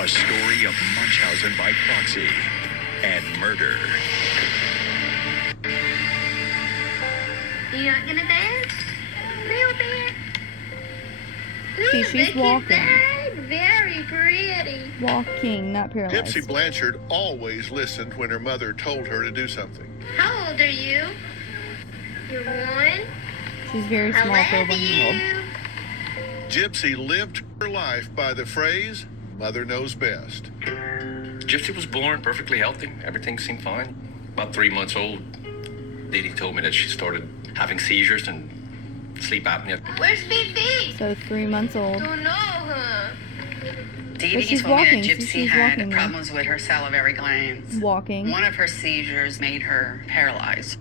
A story of Munchausen by proxy and murder. You're not gonna dance? A little bit. See, she's walking. Very pretty. Walking, not paralyzed. Gypsy Blanchard always listened when her mother told her to do something. How old are you? You're 1. She's very small for a 1-year-old. Gypsy lived her life by the phrase, "Mother knows best." Gypsy was born perfectly healthy. Everything seemed fine. About 3 months old, Dee Dee told me that she started having seizures and sleep apnea. Where's Fifi? So 3 months old. Don't know her. Dee But Dee she's told walking. me that Gypsy She's had walking now. problems with her salivary glands. Walking. One of her seizures made her paralyzed.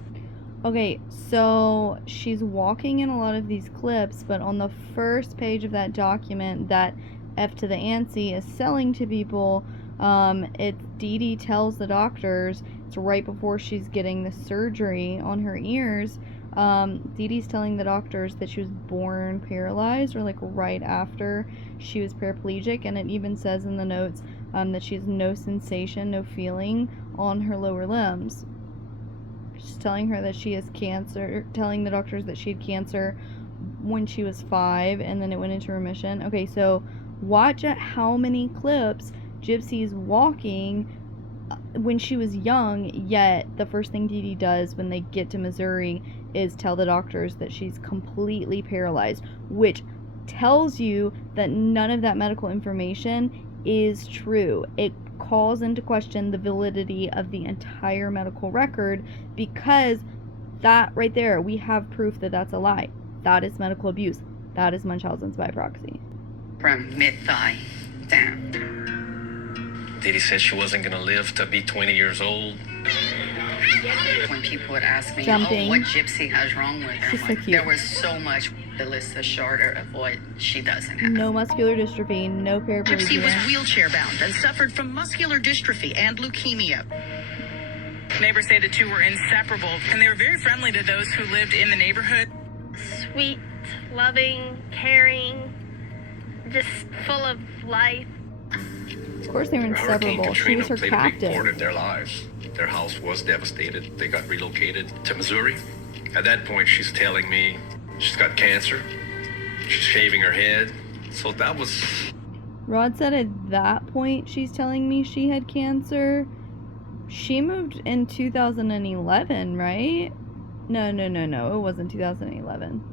Okay, so she's walking in a lot of these clips, but on the first page of that document that F to the ANSI is selling to people, it's Dee Dee tells the doctors, it's right before she's getting the surgery on her ears, Dee Dee's telling the doctors that she was born paralyzed, or like right after she was paraplegic, and it even says in the notes that she has no sensation, no feeling on her lower limbs. She's telling her that she has cancer, telling the doctors that she had cancer when she was 5, and then it went into remission. Okay, so watch at how many clips Gypsy's walking when she was young, yet the first thing Dee Dee does when they get to Missouri is tell the doctors that she's completely paralyzed, which tells you that none of that medical information is true. It calls into question the validity of the entire medical record, because that right there, we have proof that that's a lie. That is medical abuse. That is Munchausens by proxy. From mid-thigh down. Dee Dee said she wasn't going to live to be 20 years old. When people would ask me, Jumping. what Gypsy has wrong with her, She's I'm so like, cute. there was so much. The list is shorter of what she doesn't have. No muscular dystrophy, no Gypsy was paraplegia. wheelchair bound and suffered from muscular dystrophy and leukemia. Neighbors say the two were inseparable, and they were very friendly to those who lived in the neighborhood. Sweet, loving, caring, just full of life. Of course they were Hurricane inseparable. She Katrina was her played a big captive. part of their lives. Their house was devastated. They got relocated to Missouri. At that point, she's telling me she's got cancer. She's shaving her head. So that was... Rod said at that point she's telling me she had cancer. She moved in 2011, right? No. It wasn't 2011.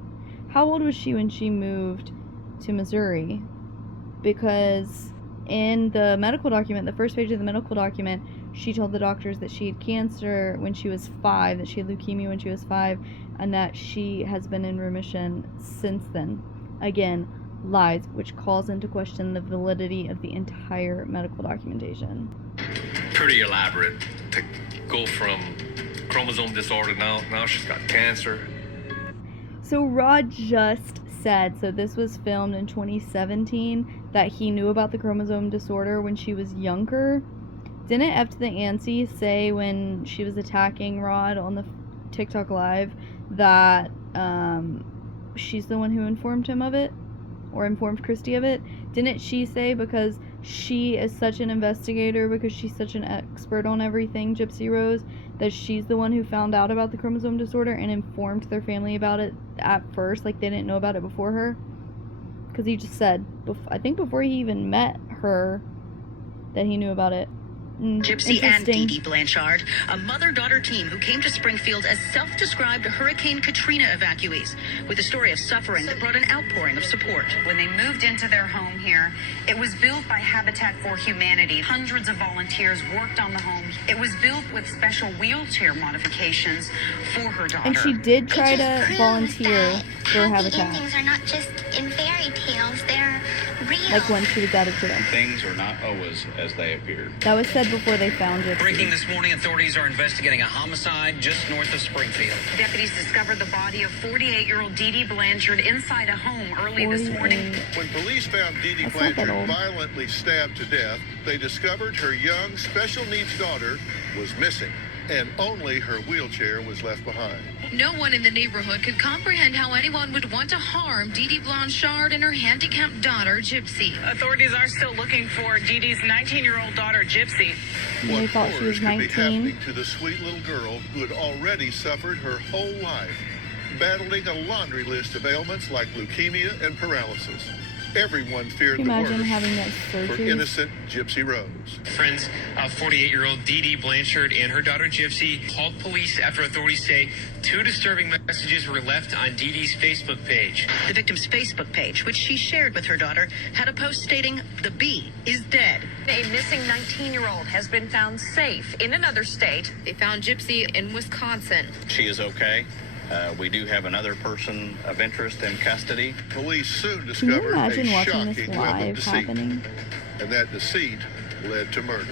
How old was she when she moved to Missouri? Because in the medical document, the first page of the medical document, she told the doctors that she had cancer when she was 5, that she had leukemia when she was 5, and that she has been in remission since then. Again, lies, which calls into question the validity of the entire medical documentation. pretty elaborate to go from chromosome disorder now she's got cancer. So Rod just said, so this was filmed in 2017, that he knew about the chromosome disorder when she was younger. Didn't F to the ANSI say when she was attacking Rod on the TikTok live that she's the one who informed him of it? Or informed Christy of it? Didn't she say because she is such an investigator, because she's such an expert on everything, Gypsy Rose, that she's the one who found out about the chromosome disorder and informed their family about it at first, like they didn't know about it before her? Because he just said, I think before he even met her, that he knew about it. Gypsy and Dee Dee Blanchard, a mother-daughter team who came to Springfield as self-described Hurricane Katrina evacuees, with a story of suffering that brought an outpouring of support. When they moved into their home here, it was built by Habitat for Humanity. Hundreds of volunteers worked on the home. It was built with special wheelchair modifications for her daughter. And she did try to volunteer for Habitat. Endings are not just in fairy tales, they're real. Like when she was added to them. Things are not always as they appear. That was said before they found Gypsy. Breaking this morning, authorities are investigating a homicide just north of Springfield. Deputies discovered the body of 48-year-old Dee Dee Blanchard inside a home early this morning. When police found Dee Dee That's not that Blanchard old. violently stabbed to death, they discovered her young, special needs daughter was missing. and only her wheelchair was left behind. No one in the neighborhood could comprehend how anyone would want to harm Dee Dee Blanchard and her handicapped daughter, Gypsy. Authorities are still looking for Dee Dee's 19-year-old daughter, Gypsy. They What thought she horrors was could be 19. happening to the sweet little girl who had already suffered her whole life, battling a laundry list of ailments like leukemia and paralysis? Everyone feared Can you the imagine worst having that for surgery? innocent Gypsy Rose. Friends of 48-year-old Dee Dee Blanchard and her daughter Gypsy called police after authorities say 2 disturbing messages were left on Dee Dee's Facebook page. The victim's Facebook page, which she shared with her daughter, had a post stating, "The bee is dead." A missing 19-year-old has been found safe in another state. They found Gypsy in Wisconsin. She is okay. We do have another person of interest in custody. Police soon Can you discovered imagine a watching this shocking web of live deceit, happening? and that deceit led to murder.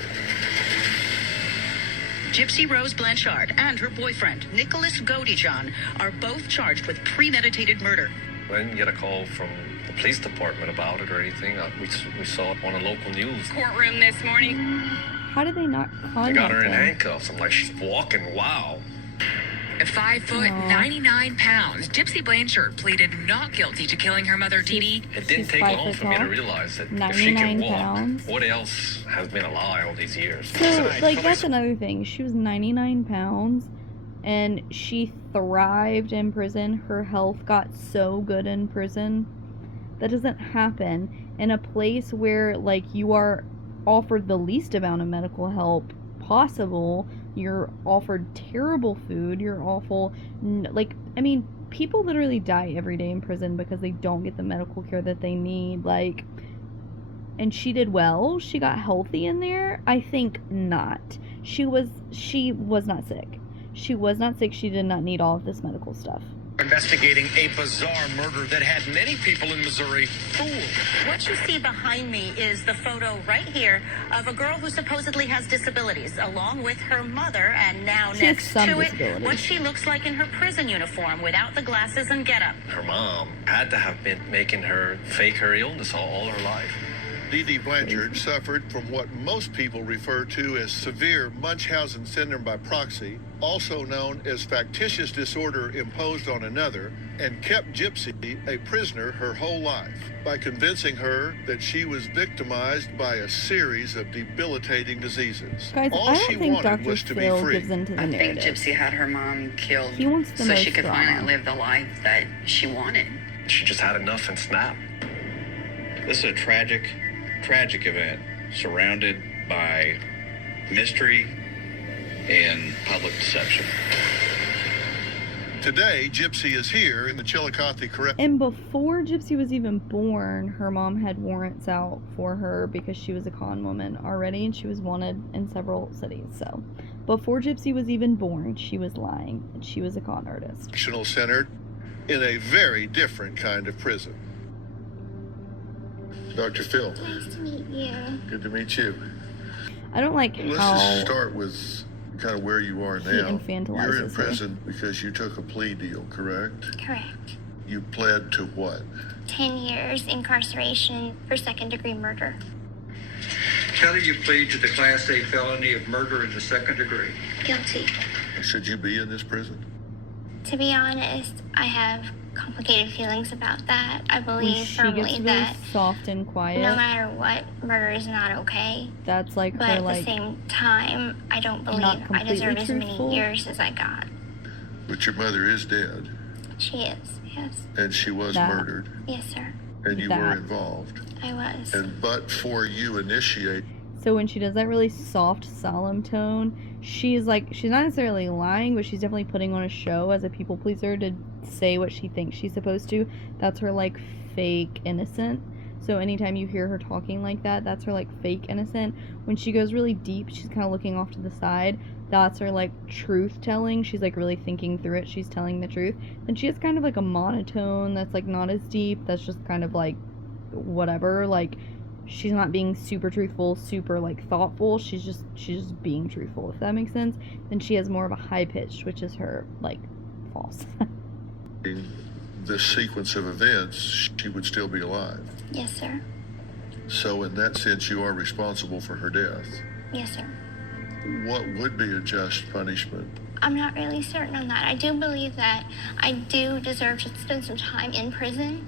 Gypsy Rose Blanchard and her boyfriend, Nicholas Godijon, are both charged with premeditated murder. I didn't get a call from the police department about it or anything. We saw it on the local news. Courtroom this morning. How did they not They contact got her in them? handcuffs. I'm like, she's walking. Wow. At 5 foot, Aw. 99 pounds, Gypsy Blanchard pleaded not guilty to killing her mother, Dee Dee. It didn't She's take 5 long foot for me to tall, realize that if she can 99 walk, pounds. what else has been a lie all these years? So, like, that's another thing. She was 99 pounds, and she thrived in prison. Her health got so good in prison. That doesn't happen in a place where, like, you are offered the least amount of medical help possible. You're offered terrible food. You're awful. Like, I mean, people literally die every day in prison because they don't get the medical care that they need. Like, and she did well. She got healthy in there. I think not. She was not sick. She was not sick. She did not need all of this medical stuff. Investigating a bizarre murder that had many people in Missouri fooled. What you see behind me is the photo right here of a girl who supposedly has disabilities, along with her mother, and now She has next some to it, disabilities. what she looks like in her prison uniform without the glasses and getup. Her mom had to have been making her fake her illness all her life. Dee Dee Blanchard suffered from what most people refer to as severe Munchausen syndrome by proxy, also known as factitious disorder imposed on another, and kept Gypsy a prisoner her whole life by convincing her that she was victimized by a series of debilitating diseases. Guys, All I she don't think wanted Dr. was to be Phil free. gives into the I think narrative. Gypsy had her mom killed He wants the so most she could drama. finally live the life that she wanted. She just had enough and snapped. This is a tragic event surrounded by mystery and public deception. Today, Gypsy is here in the Chillicothe Correctional. And before Gypsy was even born, her mom had warrants out for her because she was a con woman already, and she was wanted in several cities. So, before Gypsy was even born, she was lying, and she was a con artist. Center in a very different kind of prison. Dr. Phil, Nice to meet you. good to meet you. I don't like Let's how just start with kind of where you are he now. infantilizes You're in her. prison because you took a plea deal, correct? Correct. You pled to what? 10 years incarceration for second-degree murder. How do you plead to the Class A felony of murder in the second degree? Guilty. Should you be in this prison? To be honest, I have complicated feelings about that. I when believe she firmly gets really that soft and quiet, no matter what, murder is not okay. that's like But her, at the like, same time, I don't believe not I deserve as completely many years as I got. But your mother is dead, She is, yes. and she was That. murdered, Yes, sir. and you were That. involved. I was. And but for you initiate, so when she does that really soft, solemn tone, she's like, she's not necessarily lying, but she's definitely putting on a show as a people pleaser to say what she thinks she's supposed to. That's her, like, fake innocent. So anytime you hear her talking like that, that's her, like, fake innocent. When she goes really deep, she's kind of looking off to the side. That's her, like, truth telling. She's, like, really thinking through it. She's telling the truth. Then she has kind of, like, a monotone that's, like, not as deep. That's just kind of, like, whatever. Like, she's not being super truthful, super, like, thoughtful. She's just being truthful, if that makes sense. Then she has more of a high pitch, which is her, like, false. this sequence of events, she would still be alive. Yes, sir. So in that sense, you are responsible for her death. Yes, sir. What would be a just punishment? I'm not really certain on that. I do believe that I do deserve to spend some time in prison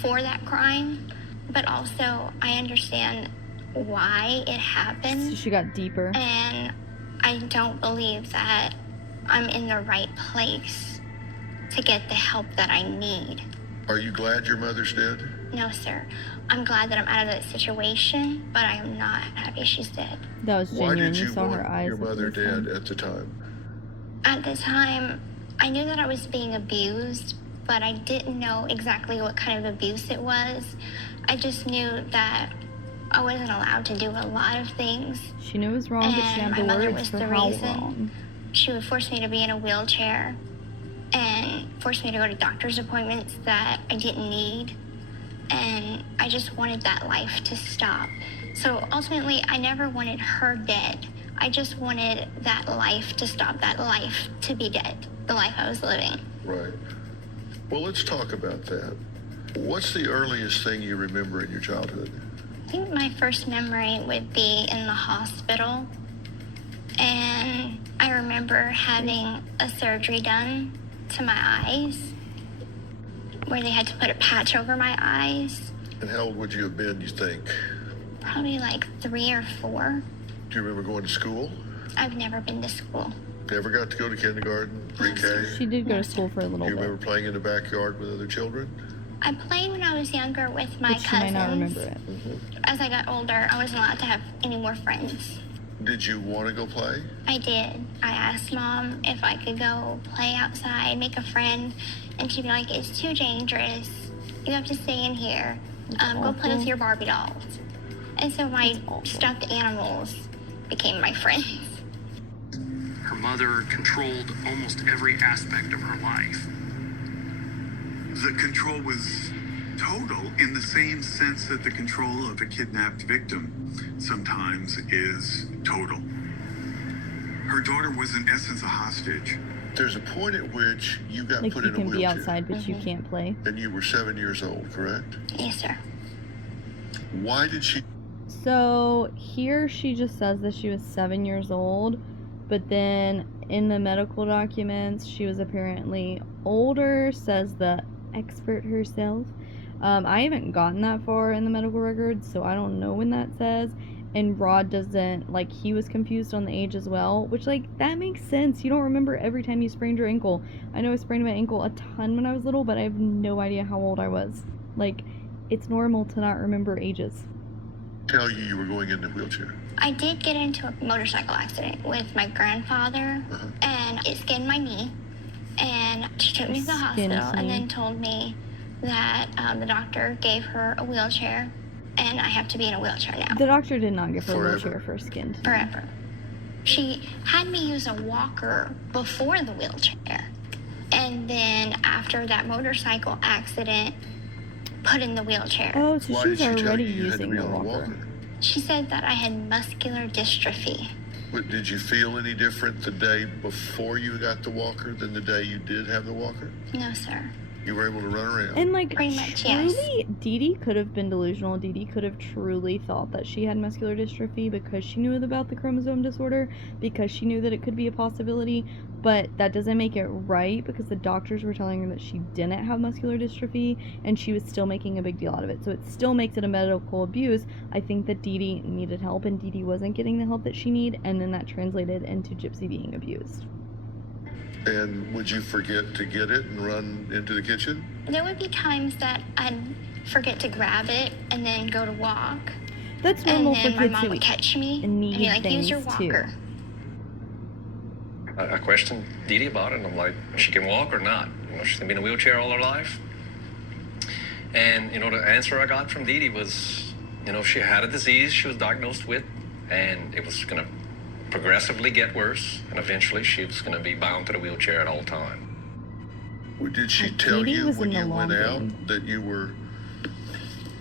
for that crime, but also I understand why it happened. So she got deeper. And I don't believe that I'm in the right place to get the help that I need. Are you glad your mother's dead? No, sir. I'm glad that I'm out of that situation, but I am not happy she's dead. That was genuine. Why did you saw want her eyes. your mother dead at the time? At the time, I knew that I was being abused, but I didn't know exactly what kind of abuse it was. I just knew that I wasn't allowed to do a lot of things. She knew it was wrong, but she had the words for how wrong. She would force me to be in a wheelchair and force me to go to doctor's appointments that I didn't need. And I just wanted that life to stop. So ultimately, I never wanted her dead. I just wanted that life to stop, that life to be dead, the life I was living. Right. Well, let's talk about that. What's the earliest thing you remember in your childhood? I think my first memory would be in the hospital. And I remember having a surgery done to my eyes, where they had to put a patch over my eyes. And how old would you have been, you think? Probably like 3 or 4. Do you remember going to school? I've never been to school. Never got to go to kindergarten, pre-K? She did go to school for a little Do you bit. remember playing in the backyard with other children? I played when I was younger with my But she cousins. might not remember it. As I got older, I wasn't allowed to have any more friends. Did you want to go play? I did. I asked Mom if I could go play outside, make a friend, and she'd be like, "It's too dangerous. You have to stay in here. Go play with your Barbie dolls." And so my stuffed animals became my friends. Her mother controlled almost every aspect of her life. The control was total in the same sense that the control of a kidnapped victim sometimes is total. Her daughter was in essence a hostage. There's a point at which you got Like put you in a can wheelchair. be outside, but you can't play. And you were 7 years old, correct? Yes, sir. Why did she... So here she just says that she was 7 years old, but then in the medical documents she was apparently older, says the expert herself. I haven't gotten that far in the medical records, so I don't know when that says. And Rod doesn't, like, he was confused on the age as well, which, like, that makes sense. You don't remember every time you sprained your ankle. I know I sprained my ankle a ton when I was little, but I have no idea how old I was. Like, it's normal to not remember ages. Tell you were going in the wheelchair? I did get into a motorcycle accident with my grandfather, and it skinned my knee. And she took me to the hospital and then told me that the doctor gave her a wheelchair, and I have to be in a wheelchair now. The doctor did not give her a wheelchair for skin. Forever. She had me use a walker before the wheelchair, and then after that motorcycle accident, put in the wheelchair. Oh, so she was already using the walker. She said that I had muscular dystrophy. But did you feel any different the day before you got the walker than the day you did have the walker? No, sir. You were able to run around? And, like, pretty much, truly, yes. Dee Dee could have been delusional. Dee Dee could have truly thought that she had muscular dystrophy because she knew about the chromosome disorder, because she knew that it could be a possibility, but that doesn't make it right because the doctors were telling her that she didn't have muscular dystrophy, and she was still making a big deal out of it. So it still makes it a medical abuse. I think that Dee Dee needed help, and Dee Dee wasn't getting the help that she needed, and then that translated into Gypsy being abused. And would you forget to get it and run into the kitchen? There would be times that I'd forget to grab it and then go to walk. That's normal for and then my kids mom who would catch me and need and be like, use your things, too. walker. I questioned Dee Dee about it, and I'm like, she can walk or not? You know, she's been in a wheelchair all her life. And, you know, the answer I got from Dee Dee was, you know, she had a disease she was diagnosed with, and it was going to progressively get worse, and eventually she was going to be bound to the wheelchair at all time. Well, did she tell you when you went out that you were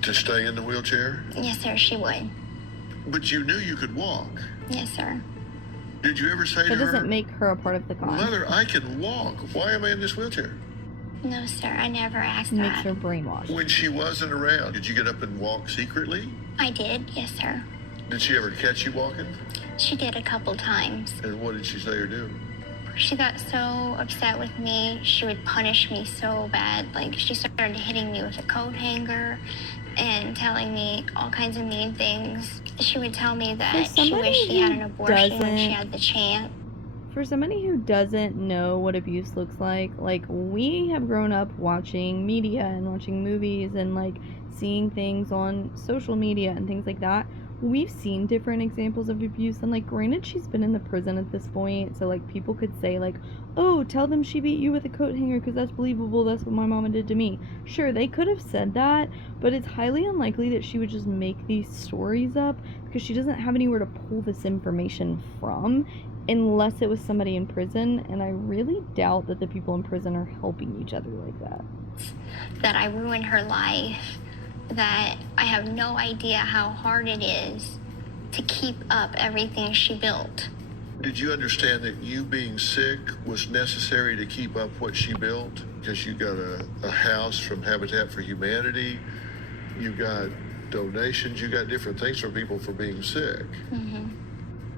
to stay in the wheelchair? Yes, sir, she would. But you knew you could walk. Yes, sir. Did you ever say That to her, doesn't make her a part of the con. Mother, I can walk. Why am I in this wheelchair? No, sir, I never asked Makes that. her brainwashed. When she wasn't around, did you get up and walk secretly? I did, yes, sir. Did she ever catch you walking? She did a couple times. And what did she say or do? She got so upset with me, she would punish me so bad. Like, she started hitting me with a coat hanger and telling me all kinds of mean things. She would tell me that she wished she had an abortion when she had the chance. For somebody who doesn't know what abuse looks like we have grown up watching media and watching movies and like seeing things on social media and things like that. We've seen different examples of abuse, and like granted she's been in the prison at this point, so like people could say like, oh, tell them she beat you with a coat hanger because that's believable, that's what my mama did to me. Sure, they could have said that, but it's highly unlikely that she would just make these stories up because she doesn't have anywhere to pull this information from unless it was somebody in prison, and I really doubt that the people in prison are helping each other like that. That I ruined her life, that I have no idea how hard it is to keep up everything she built. Did you understand that you being sick was necessary to keep up what she built? Because you got a house from Habitat for Humanity, you got donations, you got different things from people for being sick. Mm-hmm.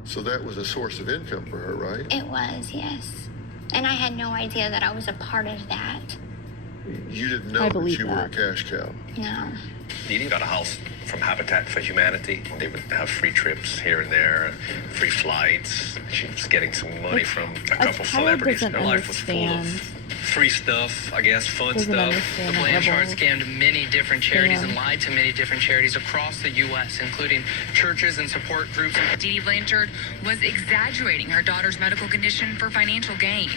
So that was a source of income for her, right? It was, yes. And I had no idea that I was a part of that. You didn't know that you were a cash cow. No. Dee Dee got a house from Habitat for Humanity. They would have free trips here and there, free flights. She was getting some money from a couple celebrities. Her life was full of free stuff, I guess, fun stuff. The Blanchard scammed many different charities and lied to many different charities across the U.S., including churches and support groups. Dee Dee Blanchard was exaggerating her daughter's medical condition for financial gain.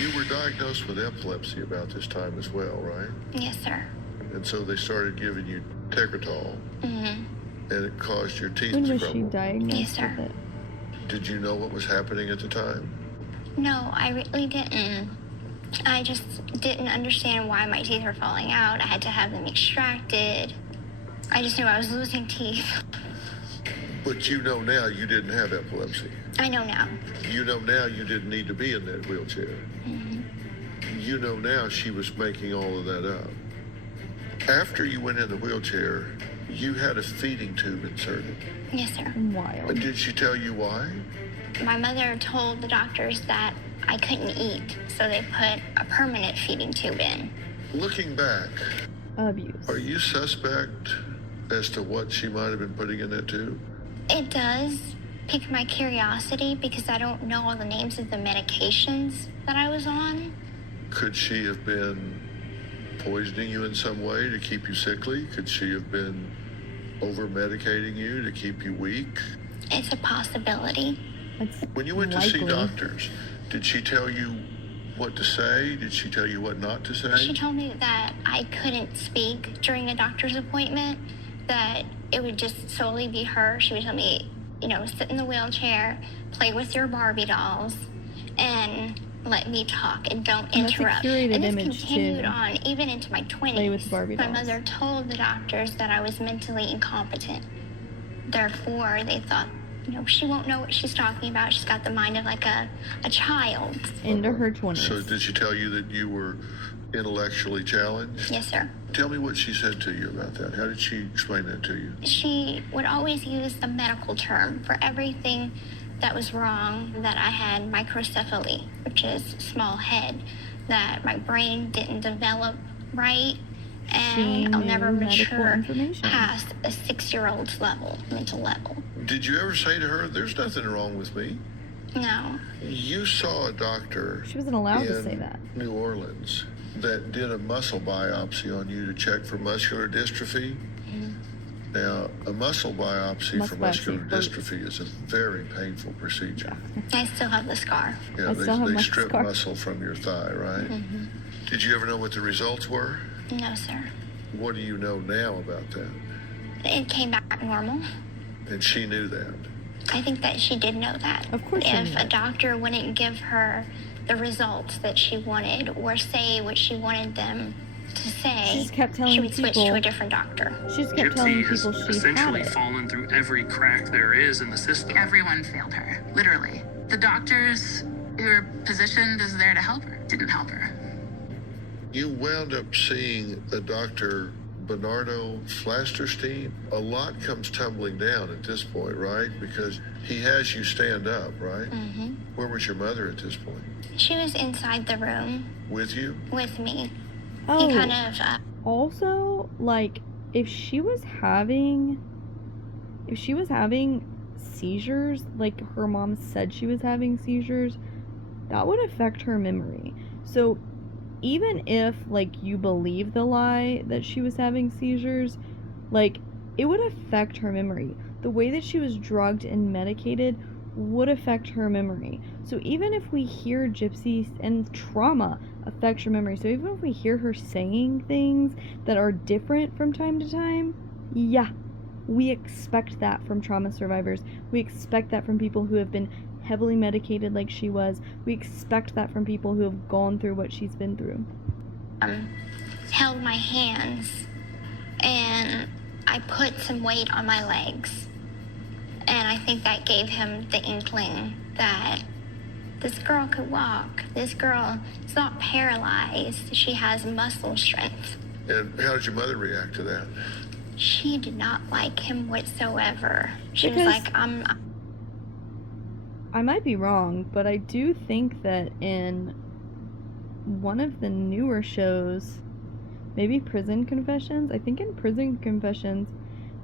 You were diagnosed with epilepsy about this time as well, right? Yes, sir. And so they started giving you Tegretol, Mm-hmm. and it caused your teeth When to was crumble. she diagnosed Yes, sir. with it? Did you know what was happening at the time? No, I really didn't. I just didn't understand why my teeth were falling out. I had to have them extracted. I just knew I was losing teeth. But you know now you didn't have epilepsy. I know now. You know now you didn't need to be in that wheelchair. Mm-hmm. You know now she was making all of that up. After you went in the wheelchair, you had a feeding tube inserted. Yes, sir. Wild. Did she tell you why? My mother told the doctors that I couldn't eat, so they put a permanent feeding tube in. Looking back, Abuse. are you suspect as to what she might have been putting in that tube? It does pique my curiosity because I don't know all the names of the medications that I was on. Could she have been poisoning you in some way to keep you sickly? Could she have been over-medicating you to keep you weak? It's a possibility. When you went to see doctors, did she tell you what to say? Did she tell you what not to say? She told me that I couldn't speak during a doctor's appointment, that it would just solely be her. She would tell me, sit in the wheelchair, play with your Barbie dolls, and let me talk and don't interrupt. And this continued on even into my 20s. Play with Barbie dolls. My mother told the doctors that I was mentally incompetent. Therefore, they thought, she won't know what she's talking about. She's got the mind of like a child. Into her 20s. So did she tell you that you were intellectually challenged? Yes, sir. Tell me what she said to you about that. How did she explain that to you? She would always use the medical term for everything that was wrong, that I had microcephaly, which is small head, that my brain didn't develop right, and I'll never mature past a 6-year-old's mental level. Did you ever say to her, there's nothing wrong with me? No. You saw a doctor. She wasn't allowed to say that. New Orleans that did a muscle biopsy on you to check for muscular dystrophy. Mm-hmm. Now, a muscle biopsy for muscular dystrophy is a very painful procedure. I still have the scar. Yeah, they strip muscle from your thigh, right? Mm-hmm. Did you ever know what the results were? No, sir. What do you know now about that? It came back normal. And she knew that? I think that she did know that. Of course she knew If a doctor wouldn't give her the results that she wanted or say what she wanted them to say, she just kept telling she would switch people, to a different doctor. She just kept telling people has she essentially had it. fallen through every crack there is in the system. Everyone failed her, literally. The doctors who were positioned as there to help her didn't help her. You wound up seeing a doctor Bernardo Flasterstein, a lot comes tumbling down at this point, right? Because he has you stand up, right? Mm-hmm. Where was your mother at this point? She was inside the room. With you? With me. Oh, He kind of... also, like, if she was having seizures, like her mom said she was having seizures, that would affect her memory. So even if, like, you believe the lie that she was having seizures, like, it would affect her memory. The way that she was drugged and medicated would affect her memory. So even if we hear Gypsy, and trauma affects your memory, so even if we hear her saying things that are different from time to time, yeah, we expect that from trauma survivors. We expect that from people who have been heavily medicated like she was. We expect that from people who have gone through what she's been through. Held my hands, and I put some weight on my legs. And I think that gave him the inkling that this girl could walk. This girl is not paralyzed. She has muscle strength. And how did your mother react to that? She did not like him whatsoever. She Because was like, I might be wrong, but I do think that in one of the newer shows, maybe Prison Confessions, I think in Prison Confessions,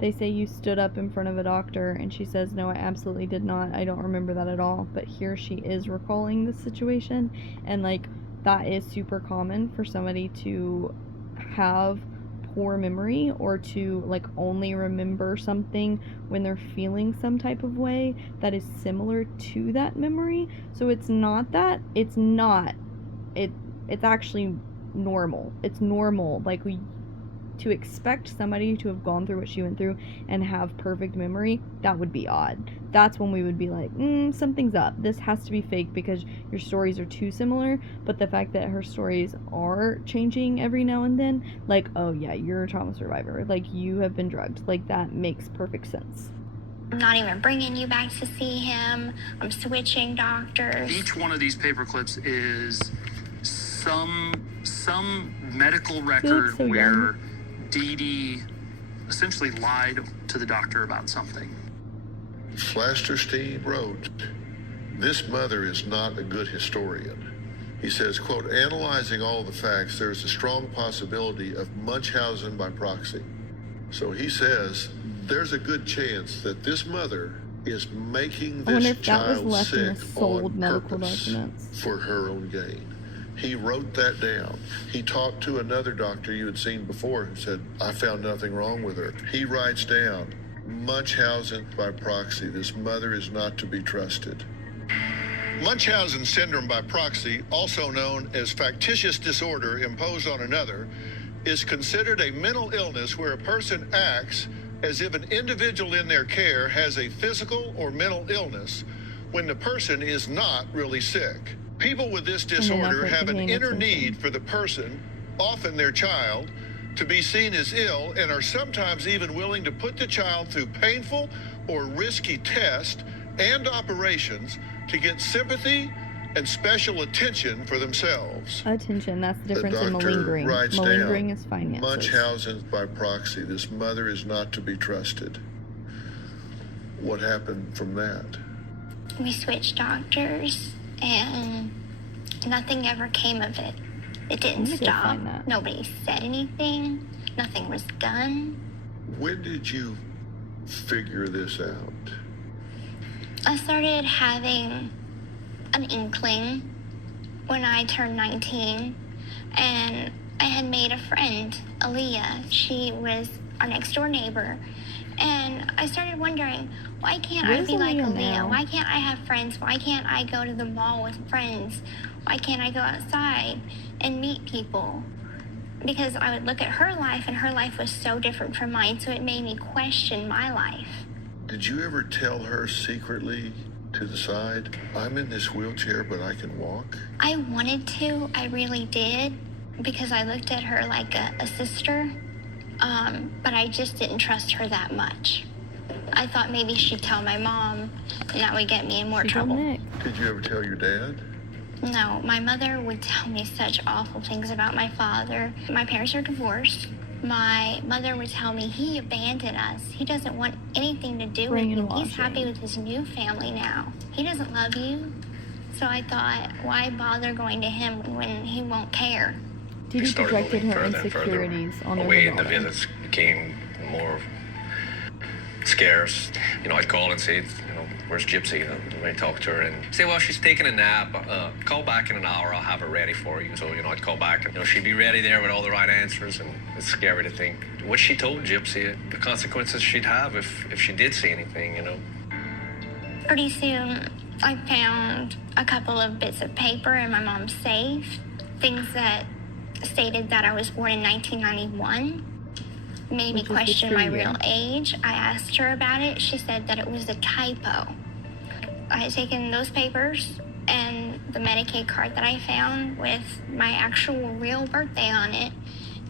they say you stood up in front of a doctor, and she says, no, I absolutely did not. I don't remember that at all. But here she is recalling the situation, and, like, that is super common for somebody to have poor memory, or to, like, only remember something when they're feeling some type of way that is similar to that memory. So it's actually normal. It's normal. Like, to expect somebody to have gone through what she went through and have perfect memory, that would be odd. That's when we would be like, something's up. This has to be fake because your stories are too similar. But the fact that her stories are changing every now and then, like, oh yeah, you're a trauma survivor. Like, you have been drugged. Like, that makes perfect sense. I'm not even bringing you back to see him. I'm switching doctors. Each one of these paper clips is some medical record so where young. Dee Dee essentially lied to the doctor about something. Flasterstein wrote, "This mother is not a good historian." He says, quote, "Analyzing all the facts, there is a strong possibility of Munchausen by proxy." So he says, there's a good chance that this mother is making I wonder this if that was child left in sick the sold on medical purpose documents. for her own gain. He wrote that down. He talked to another doctor you had seen before who said, I found nothing wrong with her. He writes down, Munchausen by proxy. This mother is not to be trusted. Munchausen syndrome by proxy, also known as factitious disorder imposed on another, is considered a mental illness where a person acts as if an individual in their care has a physical or mental illness when the person is not really sick. People with this disorder have an inner need for the person, often their child, to be seen as ill, and are sometimes even willing to put the child through painful or risky tests and operations to get sympathy and special attention for themselves. Attention, that's the difference The in doctor malingering. writes Malingering down, is finances. Munchausen by proxy. This mother is not to be trusted. What happened from that? We switched doctors, and nothing ever came of it. It didn't stop. Nobody said anything. Nothing was done. When did you figure this out? I started having an inkling when I turned 19, and I had made a friend, Aaliyah. She was our next door neighbor, and I started wondering, why can't I be like Aaliyah? Why can't I have friends? Why can't I go to the mall with friends? Why can't I go outside and meet people? Because I would look at her life, and her life was so different from mine, so it made me question my life. Did you ever tell her secretly to the side, I'm in this wheelchair, but I can walk? I wanted to. I really did, because I looked at her like a sister, but I just didn't trust her that much. I thought maybe she'd tell my mom, and that would get me in more trouble. Did you ever tell your dad? No, my mother would tell me such awful things about my father. My parents are divorced, My mother would tell me he abandoned us. He doesn't want anything to do with you. He's happy with his new family now. He doesn't love you. So I thought, why bother going to him when he won't care? Dee Dee projected her insecurities on away, her and the daughter. visits became more scarce. You know, I'd call and say, you know, where's Gypsy? And I talk to her and say, well, she's taking a nap. Call back in an hour. I'll have her ready for you. So, you know, I'd call back and, you know, she'd be ready there with all the right answers. And it's scary to think what she told Gypsy, the consequences she'd have if she did see anything, you know. Pretty soon, I found a couple of bits of paper in my mom's safe, things that stated that I was born in 1991. Made me question my real age. I asked her about it. She said that it was a typo. I had taken those papers and the Medicaid card that I found with my actual real birthday on it,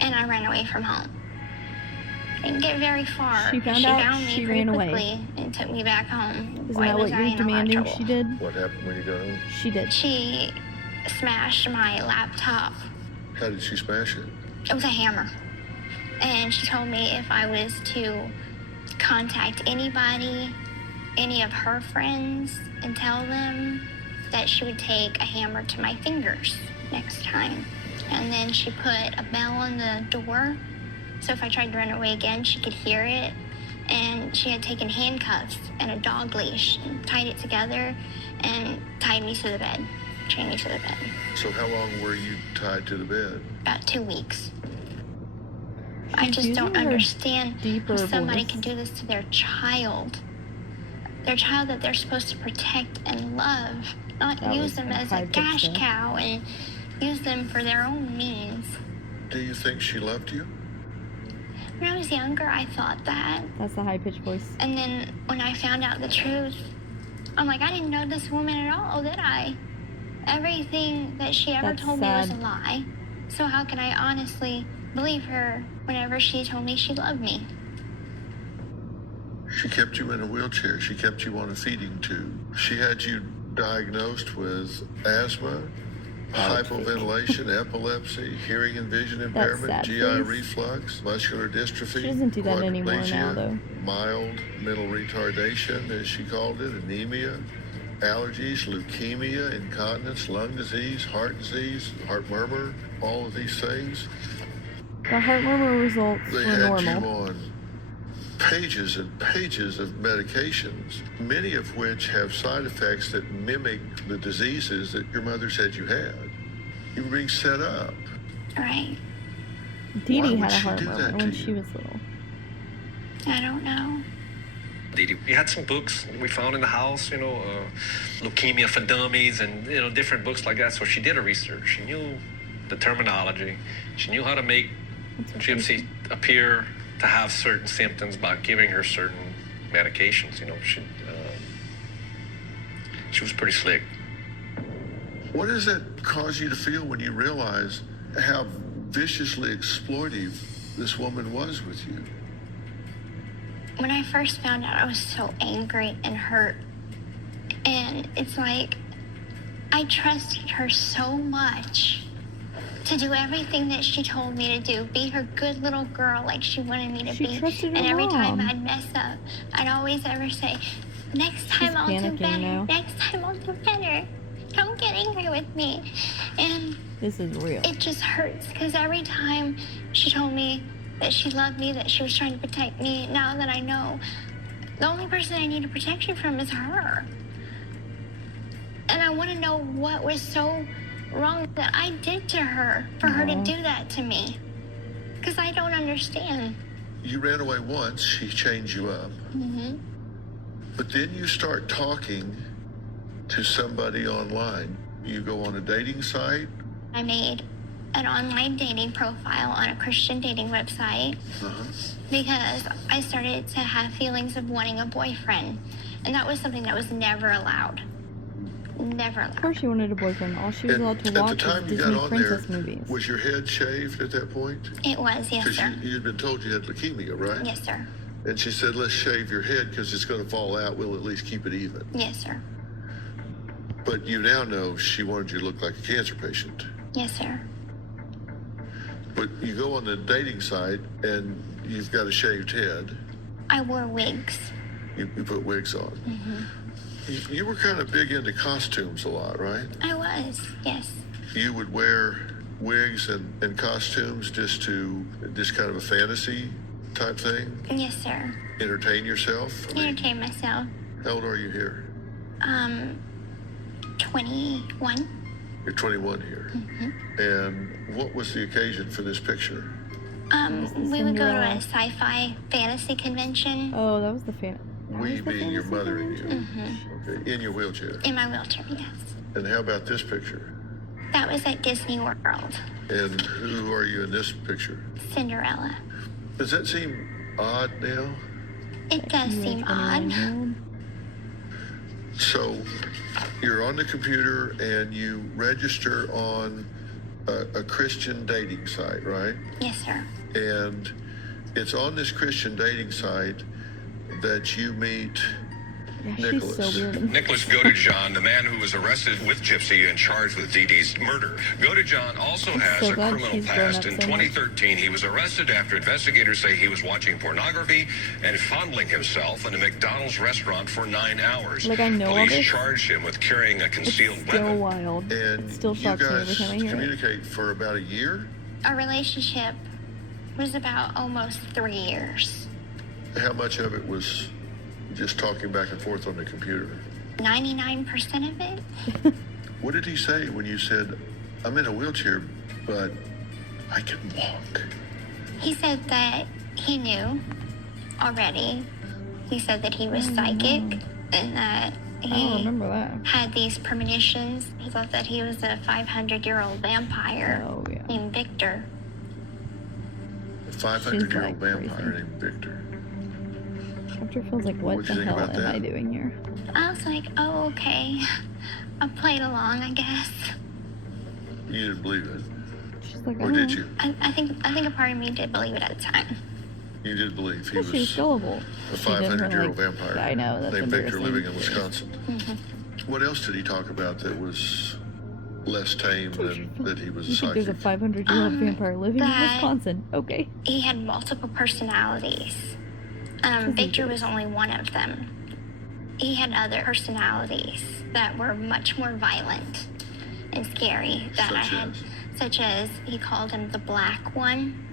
and I ran away from home. Didn't get very far. She found out, me she pretty ran away. quickly and took me back home. Isn't Why that was what I you're in a lot of demanding trouble? she did? What happened when you got home? She did. She smashed my laptop. How did she smash it? It was a hammer. And she told me if I was to contact anybody, any of her friends, and tell them that she would take a hammer to my fingers next time. And then she put a bell on the door, so if I tried to run away again, she could hear it. And she had taken handcuffs and a dog leash and tied it together and tied me to the bed, chained me to the bed. So how long were you tied to the bed? About 2 weeks. I just don't understand how somebody can do this to their child that they're supposed to protect and love, not use them as a cash cow and use them for their own means. Do you think she loved you? When I was younger, I thought that. That's the high-pitched voice. And then when I found out the truth, I'm like, I didn't know this woman at all, did I? Everything that she ever told me was a lie. So how can I honestly believe her whenever she told me she loved me? She kept you in a wheelchair. She kept you on a feeding tube. She had you diagnosed with asthma, hypoventilation, epilepsy, hearing and vision impairment, GI reflux, muscular dystrophy, She doesn't do that anymore now, quadriplegia, though. mild mental retardation, as she called it, anemia, allergies, leukemia, incontinence, lung disease, heart murmur, all of these things. The heart murmur results They were had normal. you on pages and pages of medications, many of which have side effects that mimic the diseases that your mother said you had. You were being set up. Right. Dee Dee Why would had a she heart do murmur that to when you? she was little. I don't know. Dee Dee, we had some books we found in the house, you know, Leukemia for Dummies and, you know, different books like that. So she did her research. She knew the terminology. She knew how to make Gypsy appear to have certain symptoms by giving her certain medications. You know, she was pretty slick. What does that cause you to feel when you realize how viciously exploitive this woman was with you? When I first found out, I was so angry and hurt. And it's like, I trusted her so much to do everything that she told me to do, be her good little girl like she wanted me to be. trusted her And every time mom. I'd mess up, I'd always ever say, next time I'll do panicking better. now. Next time I'll do better. Don't get angry with me. And This is real. it just hurts because every time she told me that she loved me, that she was trying to protect me, now that I know, the only person I need protection from is her. And I want to know what was so wrong that I did to her for her to do that to me. Because I don't understand. You ran away once, she chained you up. Mm-hmm. But then you start talking to somebody online. You go on a dating site. I made an online dating profile on a Christian dating website because I started to have feelings of wanting a boyfriend. And that was something that was never allowed. Never allowed. Of course she wanted a boyfriend. All she was allowed to At the watch was time you got Disney on princess there, movies. was your head shaved at that point? It was, yes, Because sir. you had been told you had leukemia, right? Yes, sir. And she said, let's shave your head because it's going to fall out. We'll at least keep it even. Yes, sir. But you now know she wanted you to look like a cancer patient. Yes, sir. But you go on the dating site and you've got a shaved head. I wore wigs. You put wigs on. Mm-hmm. You were kind of big into costumes a lot, right? I was, yes. You would wear wigs and costumes just kind of a fantasy type thing? Yes, sir. Entertain yourself? Entertain myself. How old are you here? 21. You're 21 here. Mm-hmm. And what was the occasion for this picture? We would go to a sci-fi fantasy convention. Oh, that was the fan. We being your mother and you. Mm-hmm. Okay. In your wheelchair? In my wheelchair, yes. And how about this picture? That was at Disney World. And who are you in this picture? Cinderella. Does that seem odd now? It does seem odd. So you're on the computer and you register on a Christian dating site, right? Yes, sir. And it's on this Christian dating site that you meet Nicholas. So weird. Nicholas Godejohn, the man who was arrested with Gypsy and charged with Dee Dee's murder. Godejohn also has a criminal past. In 2013, he was arrested after investigators say he was watching pornography and fondling himself in a McDonald's restaurant for 9 hours. Like, I know all Police this. charged him with carrying a concealed It's still weapon. wild. And It still you shocks me every guys time I hear it. communicate for about a year? Our relationship was about almost 3 years. How much of it was just talking back and forth on the computer? 99% of it. What did he say when you said, I'm in a wheelchair, but I can walk? He said that he knew already. He said that he was psychic and that I don't he remember that. had these premonitions. He thought that he was a 500-year-old vampire named Victor. A 500-year-old She's like vampire crazy. named Victor. After feels like, what What'd you the think hell about am that? I doing here? I was like, oh, okay. I played along, I guess. You didn't believe it. She's like, Or did you? I think a part of me did believe it at the time. You did believe he Well, she was was gullible. a She did her, 500-year-old like- vampire I know, that's named Victor embarrassing. living in Wisconsin. Mm-hmm. What else did he talk about that was less tame than that he was a You think there's a psychic? 500-year-old vampire living in that- Wisconsin? Okay. He had multiple personalities. Victor was only one of them. He had other personalities that were much more violent and scary that I had, such as he called him the Black One.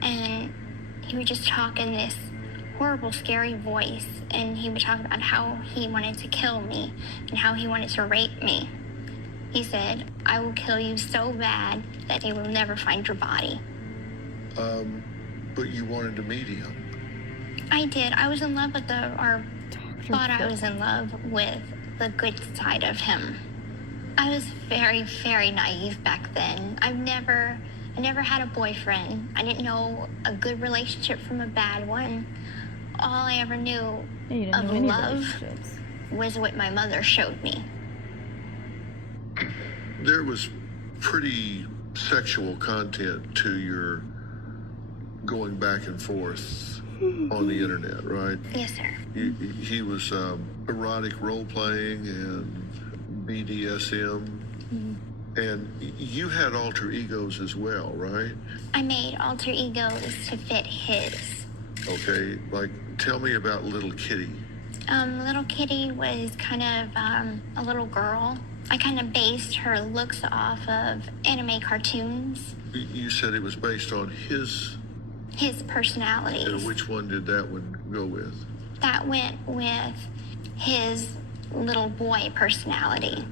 And he would just talk in this horrible, scary voice. And he would talk about how he wanted to kill me and how he wanted to rape me. He said, I will kill you so bad that they will never find your body. But you wanted to meet him. I did. I was in love with I was in love with the good side of him. I was very, very naive back then. I never had a boyfriend. I didn't know a good relationship from a bad one. All I ever knew of love was what my mother showed me. There was pretty sexual content to your going back and forth on the internet, right? Yes, sir. He was erotic role-playing and BDSM. Mm-hmm. And you had alter egos as well, right? I made alter egos to fit his. Okay, like, tell me about Little Kitty. Little Kitty was kind of a little girl. I kind of based her looks off of anime cartoons. You said it was based on his personalities. And which one did that one go with? That went with his little boy personality.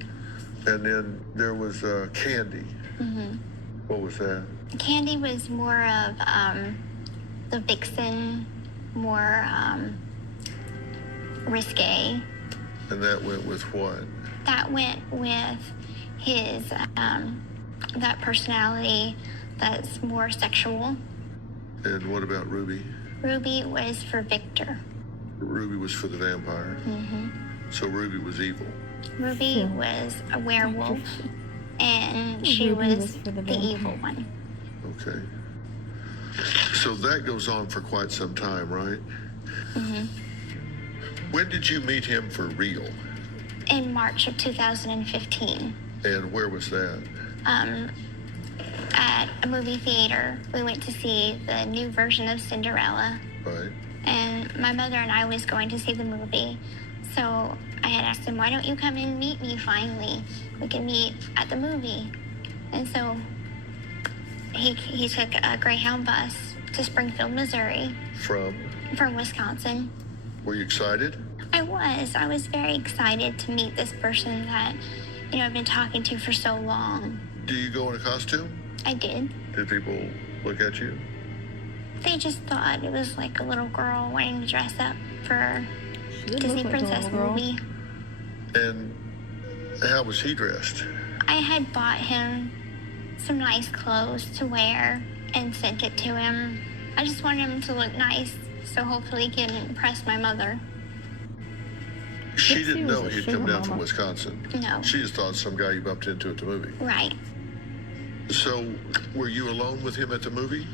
And then there was Candy. Mm-hmm. What was that? Candy was more of the vixen, more risque. And that went with what? That went with his that personality that's more sexual. And what about Ruby? Ruby was for Victor. Ruby was for the vampire. Mm-hmm. So Ruby was evil. Ruby was a werewolf, and she Ruby was for the the evil one. Okay. So that goes on for quite some time, right? Mm-hmm. When did you meet him for real? In March of 2015. And where was that? at a movie theater. We went to see the new version of Cinderella. Right. And my mother and I was going to see the movie. So I had asked him, why don't you come and meet me finally? We can meet at the movie. And so he took a Greyhound bus to Springfield, Missouri. From Wisconsin. Were you excited? I was very excited to meet this person that, I've been talking to for so long. Do you go in a costume? I did. Did people look at you? They just thought it was like a little girl wanting to dress up for Disney Princess movie. And how was he dressed? I had bought him some nice clothes to wear and sent it to him. I just wanted him to look nice, so hopefully he can impress my mother. She didn't know he'd come down from Wisconsin. No. She just thought some guy you bumped into at the movie. Right. So, were you alone with him at the movie?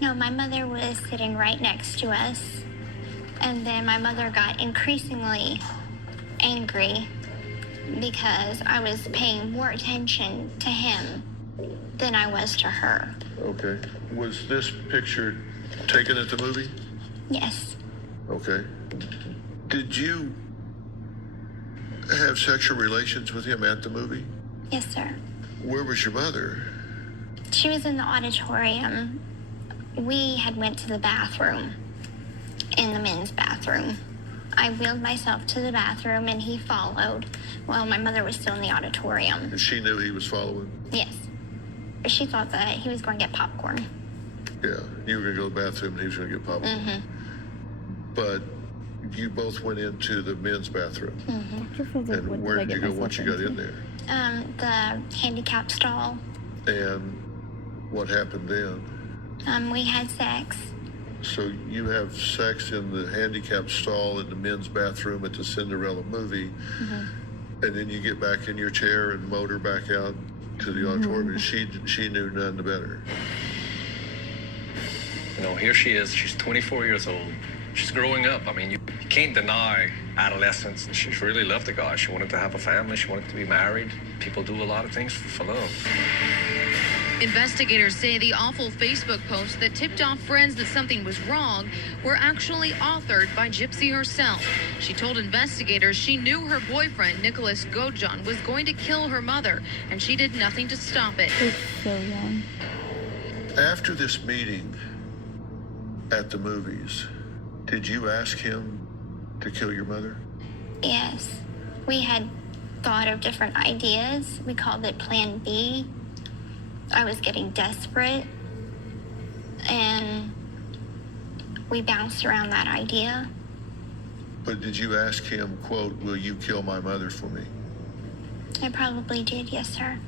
No, my mother was sitting right next to us. And then my mother got increasingly angry because I was paying more attention to him than I was to her. Okay. Was this picture taken at the movie? Yes. Okay. Did you have sexual relations with him at the movie? Yes, sir. Where was your mother? She was in the auditorium. We had went to the bathroom, in the men's bathroom. I wheeled myself to the bathroom and he followed while my mother was still in the auditorium. And she knew he was following? Yes. She thought that he was going to get popcorn. Yeah, you were going to go to the bathroom and he was going to get popcorn. Mm-hmm. But you both went into the men's bathroom. Mm-hmm. And where did you go once you got in there? The handicap stall. And what happened then? We had sex. So you have sex in the handicap stall in the men's bathroom at the Cinderella movie, and then you get back in your chair and motor back out to the auditorium. She knew none the better. Here she is. She's 24 years old. She's growing up. I mean, you can't deny adolescence. She really loved the guy. She wanted to have a family. She wanted to be married. People do a lot of things for love. Investigators say the awful Facebook posts that tipped off friends that something was wrong were actually authored by Gypsy herself. She told investigators she knew her boyfriend, Nicholas Gojon, was going to kill her mother, and she did nothing to stop it. It's so young. After this meeting at the movies, did you ask him to kill your mother? Yes. We had thought of different ideas. We called it Plan B. I was getting desperate, and we bounced around that idea. But did you ask him, quote, will you kill my mother for me? I probably did, yes, sir.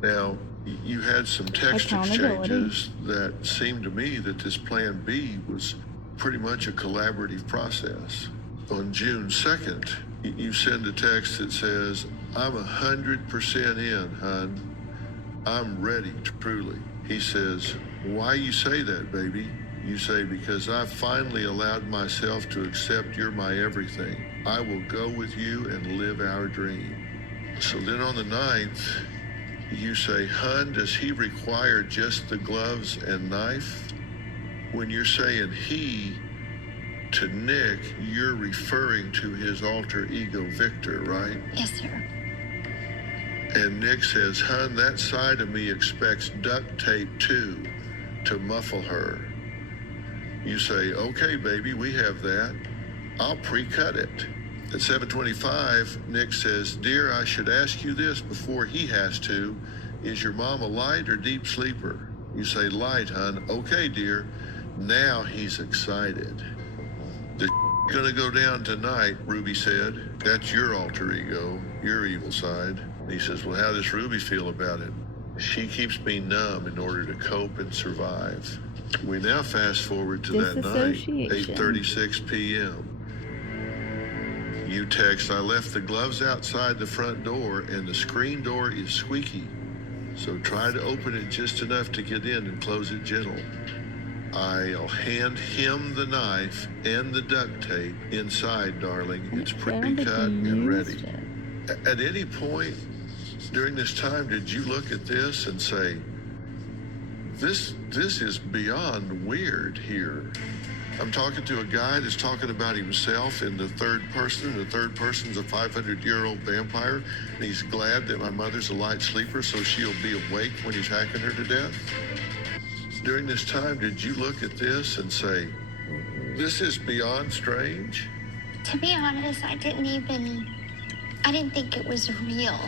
Now, you had some text exchanges that seemed to me that this Plan B was pretty much a collaborative process. On June 2nd, you send a text that says, I'm 100% in, hon. I'm ready, truly. He says, why you say that, baby? You say, because I finally allowed myself to accept you're my everything. I will go with you and live our dream. So then on the 9th, you say, hun, does he require just the gloves and knife? When you're saying he to Nick, you're referring to his alter ego, Victor, right? Yes, sir. And Nick says, hun, that side of me expects duct tape too, to muffle her. You say, okay, baby, we have that. I'll pre-cut it. At 7:25, Nick says, dear, I should ask you this before he has to. Is your mom a light or deep sleeper? You say, light, hun. Okay, dear. Now he's excited. The gonna go down tonight, Ruby said. That's your alter ego, your evil side. He says, well, how does Ruby feel about it? She keeps me numb in order to cope and survive. We now fast forward to that night, 8:36 p.m. You text, I left the gloves outside the front door and the screen door is squeaky. So try to open it just enough to get in and close it gentle. I'll hand him the knife and the duct tape inside, darling. It's pre-cut and ready. At any point during this time, did you look at this and say, this is beyond weird here. I'm talking to a guy that's talking about himself in the third person. The third person's a 500-year-old vampire, and he's glad that my mother's a light sleeper, so she'll be awake when he's hacking her to death. During this time, did you look at this and say, this is beyond strange? To be honest, I didn't think it was real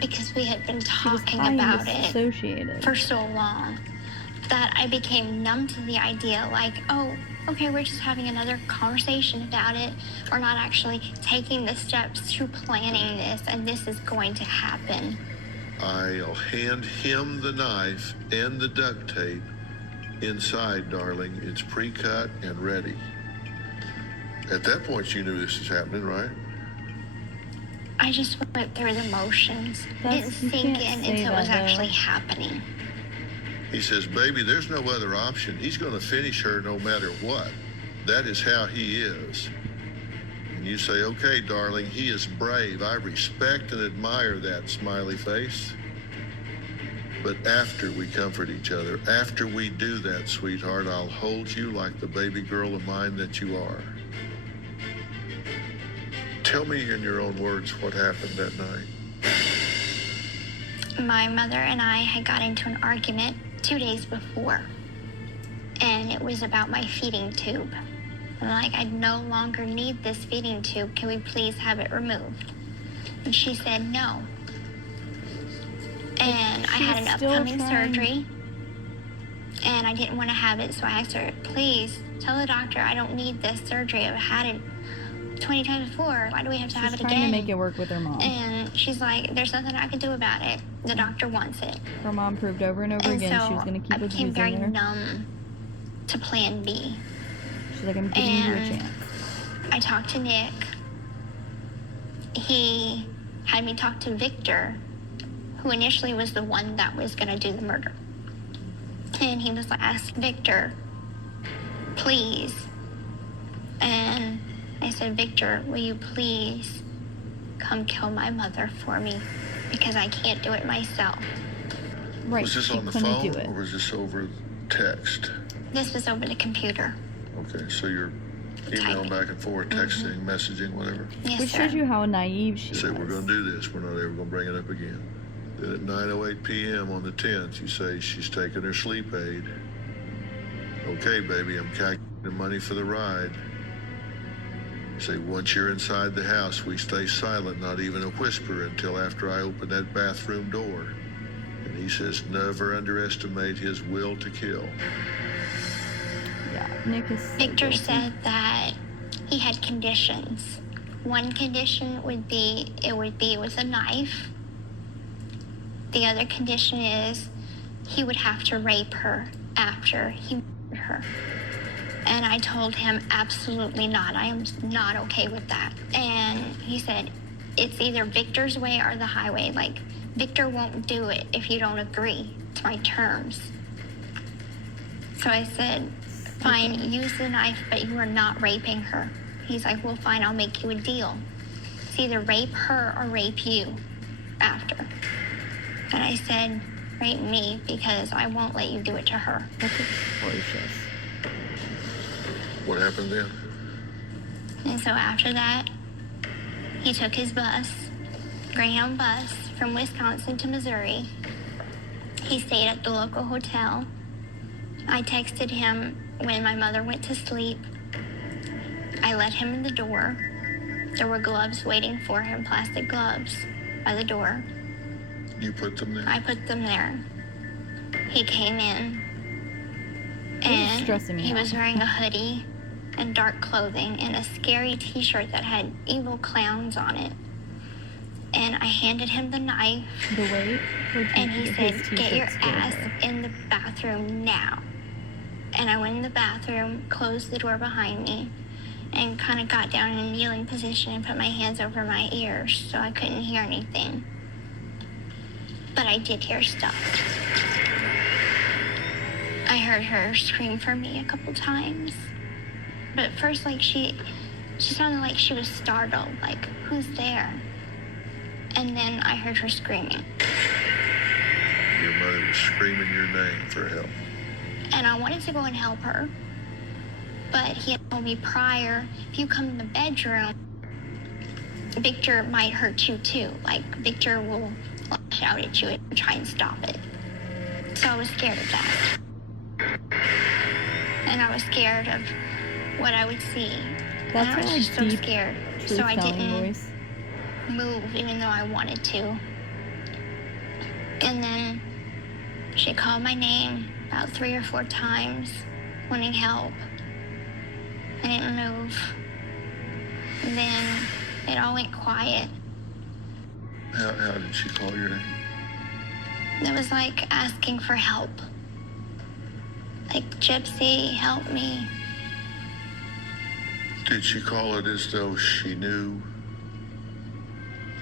because we had been talking about it for so long that I became numb to the idea, like, oh, okay, we're just having another conversation about it. We're not actually taking the steps to planning this, and this is going to happen. I'll hand him the knife and the duct tape. Inside, darling, it's pre-cut and ready. At that point, you knew this was happening, right? I just went through the motions. It didn't sink in until it was actually happening. He says, baby, there's no other option. He's going to finish her no matter what. That is how he is. And you say, okay, darling, he is brave. I respect and admire that smiley face. But after we comfort each other, after we do that, sweetheart, I'll hold you like the baby girl of mine that you are. Tell me in your own words what happened that night. My mother and I had got into an argument 2 days before, and it was about my feeding tube. I'm like, I no longer need this feeding tube. Can we please have it removed? And she said no. And I had an upcoming surgery, and I didn't want to have it, so I asked her, please tell the doctor I don't need this surgery. I've had it 20 times before. Why do we have to have it again? She's trying to make it work with her mom. And she's like, there's nothing I can do about it. The doctor wants it. Her mom proved over and over again she was going to keep abusing her. I became very numb to plan B. She's like, I'm giving you a chance. I talked to Nick. He had me talk to Victor, who initially was the one that was going to do the murder. And he was like, ask Victor, please. And I said, Victor, will you please come kill my mother for me? Because I can't do it myself. Right. Was this on the phone or was this over text? This was over the computer. Okay, so you're emailing back and forth, texting, messaging, whatever. Yes, Which shows you how naive she is. You say, we're going to do this. We're not ever going to bring it up again. Then at 9:08 p.m. on the 10th, you say she's taking her sleep aid. Okay, baby, I'm calculating the money for the ride. You say, once you're inside the house, we stay silent, not even a whisper, until after I open that bathroom door. And he says, never underestimate his will to kill. Yeah, Nick is so Victor guilty. said that he had conditions. One condition would be it would be with a knife. The other condition is he would have to rape her after he murdered her. And I told him, absolutely not. I am not okay with that. And he said, it's either Victor's way or the highway. Like, Victor won't do it if you don't agree to my terms. So I said, fine, use the knife, but you are not raping her. He's like, well, fine, I'll make you a deal. It's either rape her or rape you after. And I said, rape me because I won't let you do it to her. That's atrocious. What happened then? And so after that, he took his bus, Greyhound bus, from Wisconsin to Missouri. He stayed at the local hotel. I texted him when my mother went to sleep. I let him in the door. There were gloves waiting for him, plastic gloves, by the door. You put them there? I put them there. He came in, stressing and me he out. was wearing a hoodie and dark clothing and a scary t-shirt that had evil clowns on it. And I handed him the knife. The weight? And he said, get your ass in the bathroom now. And I went in the bathroom, closed the door behind me, and kind of got down in a kneeling position and put my hands over my ears so I couldn't hear anything. But I did hear stuff. I heard her scream for me a couple times. But at first, like, she sounded like she was startled, like, who's there? And then I heard her screaming. Your mother was screaming your name for help. And I wanted to go and help her. But he had told me prior, if you come in the bedroom, Victor might hurt you too. Like, Victor will lash out at you and try and stop it. So I was scared of that. And I was scared of what I would see. That's and I was a just so deep scared. So I didn't voice. move even though I wanted to. And then she called my name about 3 or 4 times, wanting help. I didn't move. And then it all went quiet. How did she call your name? It was like asking for help. Like, Gypsy, help me. Did she call it as though she knew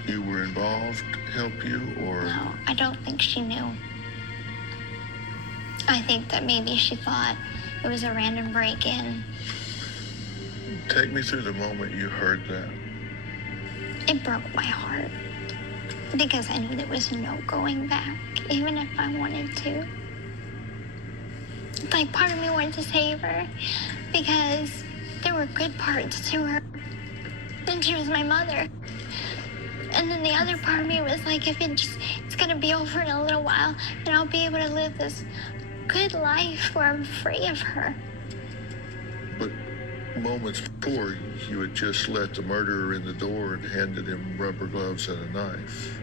you were involved, help you, or? No, I don't think she knew. I think that maybe she thought it was a random break-in. Take me through the moment you heard that. It broke my heart because I knew there was no going back, even if I wanted to. Like, part of me wanted to save her because there were good parts to her. And she was my mother. And then the other part of me was like, if it's gonna be over in a little while, and I'll be able to live this good life where I'm free of her. But moments before, you had just let the murderer in the door and handed him rubber gloves and a knife.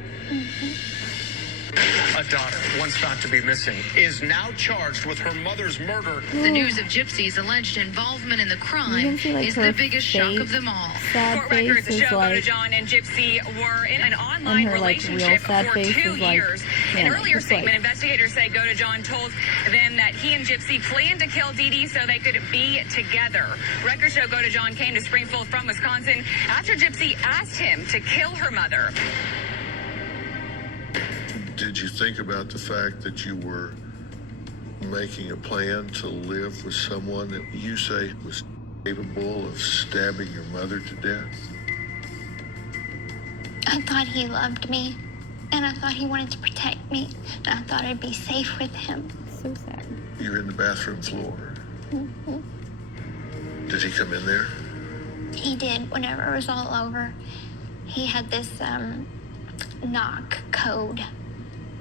A daughter, once thought to be missing, is now charged with her mother's murder. The news of Gypsy's alleged involvement in the crime is the biggest shock of them all. Court records show Goda John and Gypsy were in an online relationship for 2 years. In an earlier statement, investigators say Goda John told them that he and Gypsy planned to kill Dee Dee so they could be together. Records show Goda John came to Springfield from Wisconsin after Gypsy asked him to kill her mother. Did you think about the fact that you were making a plan to live with someone that you say was capable of stabbing your mother to death? I thought he loved me, and I thought he wanted to protect me, and I thought I'd be safe with him. So sad. You're in the bathroom floor. Did he come in there? He did. Whenever it was all over, he had this knock code.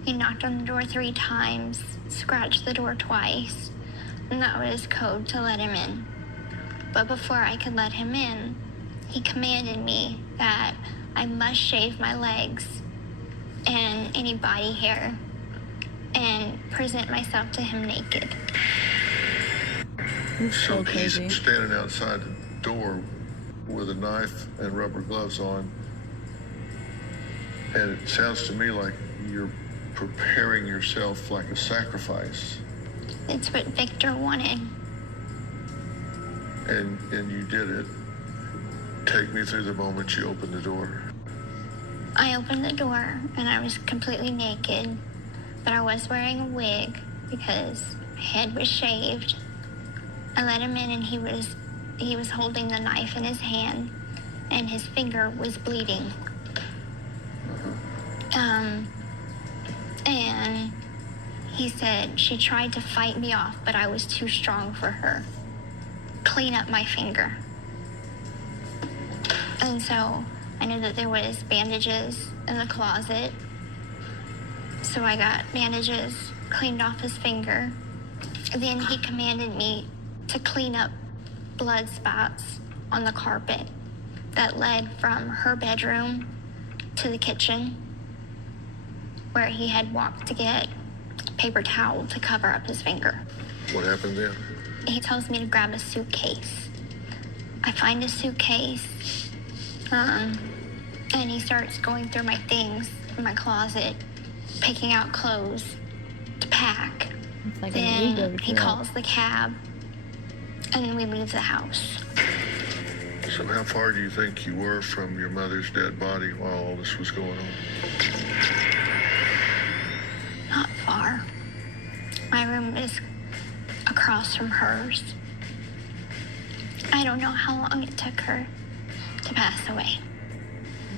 He knocked on the door 3 times, scratched the door twice, and that was his code to let him in. But before I could let him in, he commanded me that I must shave my legs and any body hair and present myself to him naked. So he's standing outside the door with a knife and rubber gloves on, and it sounds to me like you're preparing yourself like a sacrifice. It's what Victor wanted. And you did it. Take me through the moment you opened the door. I opened the door and I was completely naked, but I was wearing a wig because my head was shaved. I let him in and he was holding the knife in his hand and his finger was bleeding. And he said she tried to fight me off, but I was too strong for her. Clean up my finger. And so I knew that there was bandages in the closet. So I got bandages, cleaned off his finger. Then he commanded me to clean up blood spots on the carpet that led from her bedroom to the kitchen, where he had walked to get a paper towel to cover up his finger. What happened then? He tells me to grab a suitcase. I find a suitcase, and he starts going through my things in my closet, picking out clothes to pack. It's like then an ego he trip. calls the cab, and we leave the house. So how far do you think you were from your mother's dead body while all this was going on? Not far. My room is across from hers. I don't know how long it took her to pass away.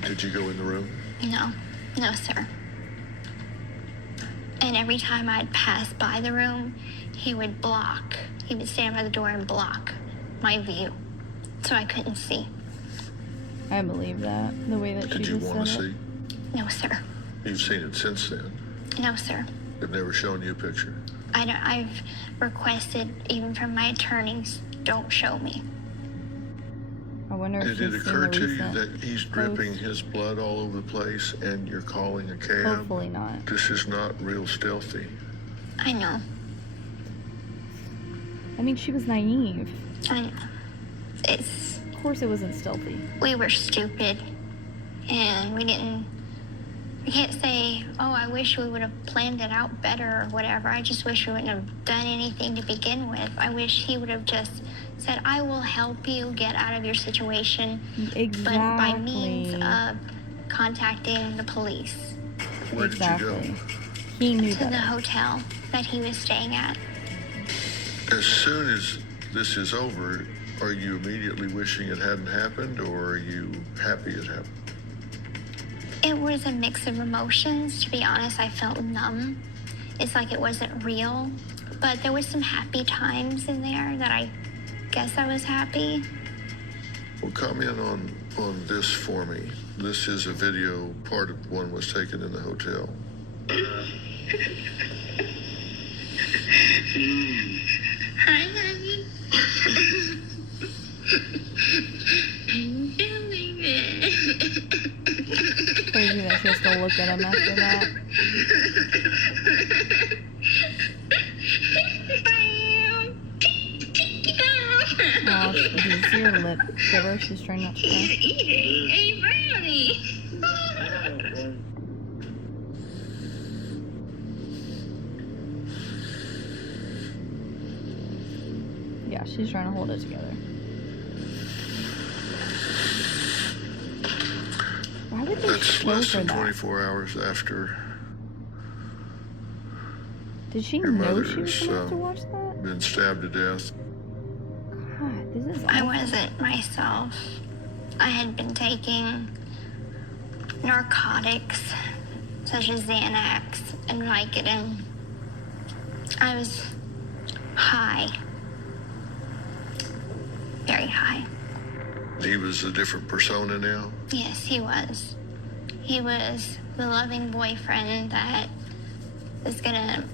Did you go in the room? No, sir. And every time I'd pass by the room, he would stand by the door and block my view, so I couldn't see. I believe that, the way that she Did you just want to said it. see? No, sir. You've seen it since then? No, sir. They've never shown you a picture? I've requested, even from my attorneys, don't show me. I wonder if Did it she's seen occur the to you recent that he's dripping his blood all over the place and you're calling a cab? Hopefully not. This is not real stealthy. I know. I mean, she was naive. I know. Of course it wasn't stealthy. We were stupid, and we can't say, oh, I wish we would have planned it out better or whatever. I just wish we wouldn't have done anything to begin with. I wish he would have just said, I will help you get out of your situation. Exactly. But by means of contacting the police. Where did you go? He knew to better. the hotel that he was staying at. As soon as this is over, are you immediately wishing it hadn't happened, or are you happy it happened? It was a mix of emotions. To be honest, I felt numb. It's like it wasn't real. But there was some happy times in there that I guess I was happy. Well, comment on this for me. This is a video, part of one was taken in the hotel. Hi, honey. I'm feeling it. Crazy that she has to look at him after that. Oh, did you see her lip quiver? She's trying not to cry. Eating a brownie. Yeah, she's trying to hold it together. Why would they That's show less her than that? 24 hours after Did she your know mother she was has going to have to watch that? been stabbed to death. God, this is I awful. wasn't myself. I had been taking narcotics such as Xanax and Vicodin. I was high. Very high. He was a different persona now. Yes, he was. He was the loving boyfriend that is gonna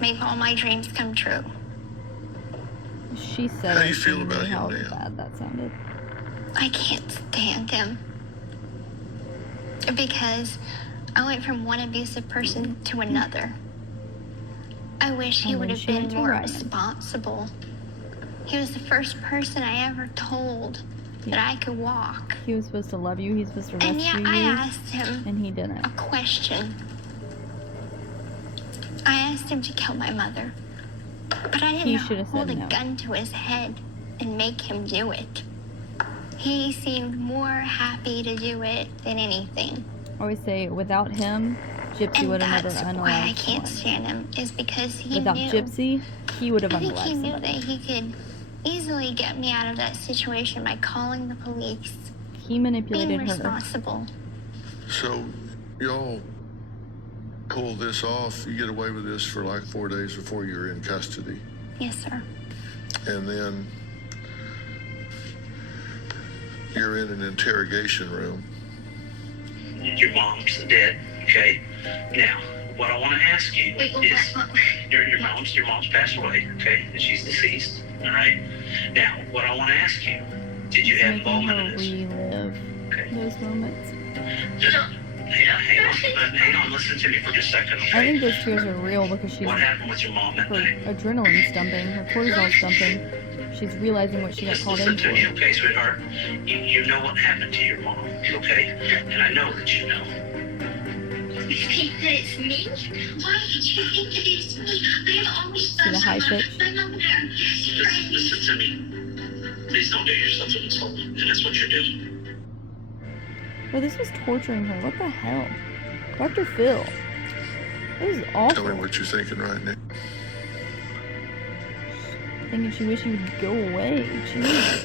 make all my dreams come true. She said How do it you feel to me about him how now? bad that sounded. I can't stand him. Because I went from one abusive person to another. I wish he And would then have she went been to more Ryan. responsible. He was the first person I ever told that I could walk. He was supposed to love you. He's supposed to And rescue yet I you. asked him And he didn't. a question. I asked him to kill my mother. But I He didn't should have hold said a no. gun to his head and make him do it. He seemed more happy to do it than anything. I always say, without him, Gypsy And would have never that's why I unalived can't someone. stand him, is because he Without knew. Gypsy, he would have I think he unalived knew somebody. that he could easily get me out of that situation by calling the police, He being manipulated her. responsible. So, y'all pull this off. You get away with this for like 4 days before you're in custody. Yes, sir. And then you're in an interrogation room. Your mom's dead, okay? Now, what I want to ask you is, your mom's passed away, okay? And she's deceased, all right? Now, what I want to ask you, did you have Making involvement her in this? relive those moments. Just, hang on, listen to me for just a second, okay? I think those tears are real because she's What happened with your mom that her night? adrenaline's dumping, her cortisol's dumping. She's realizing what she got Just called listen in to me, for. okay, sweetheart? You know what happened to your mom, okay? And I know that you know. You think that it's me? Why did you think that it's me? I have always See the high pitch? Listen to me. Please don't do yourself an insult, and that's what you're doing. Well, this was torturing her. What the hell? Dr. Phil. This is awful. Tell me what you're thinking right now. Thinking she wished you would go away. Jesus.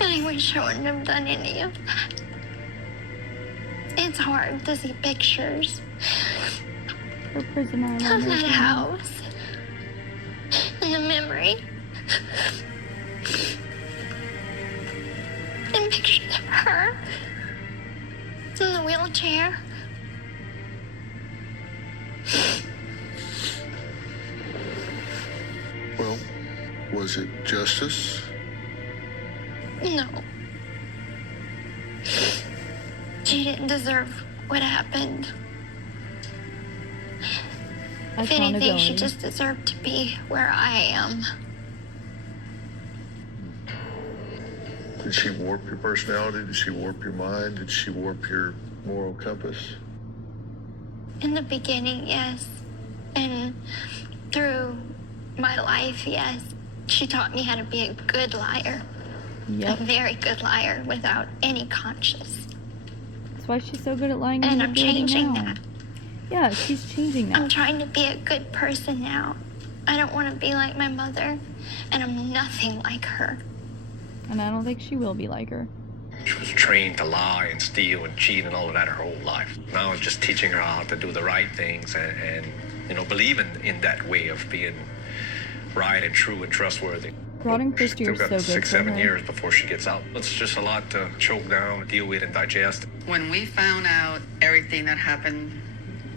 I wish I wouldn't have done any of that. It's hard to see pictures Her prison of island. that house and the memory. And pictures of her in the wheelchair. Well, was it justice? No. She didn't deserve what happened. If anything, she just deserved to be where I am. Did she warp your personality? Did she warp your mind? Did she warp your moral compass? In the beginning, yes. And through my life, yes. She taught me how to be a good liar. Yep. A very good liar without any conscience. That's why she's so good at lying. And I'm changing now. that. Yeah, she's changing that. I'm trying to be a good person now. I don't want to be like my mother, and I'm nothing like her. And I don't think she will be like her. She was trained to lie and steal and cheat and all of that her whole life. Now it's just teaching her how to do the right things and you know, believe in that way of being right and true and trustworthy. Rod and Christy are Still so got good 6-7 for her. years before she gets out. It's just a lot to choke down, deal with, and digest. When we found out everything that happened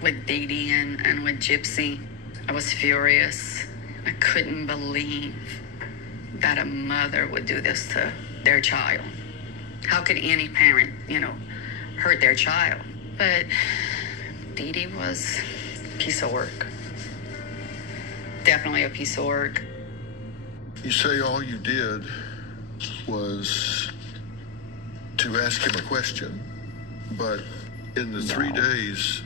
with Dee Dee and with Gypsy, I was furious. I couldn't believe that a mother would do this to their child. How could any parent, hurt their child? But Dee Dee was a piece of work. Definitely a piece of work. You say all you did was to ask him a question, but in the 3 days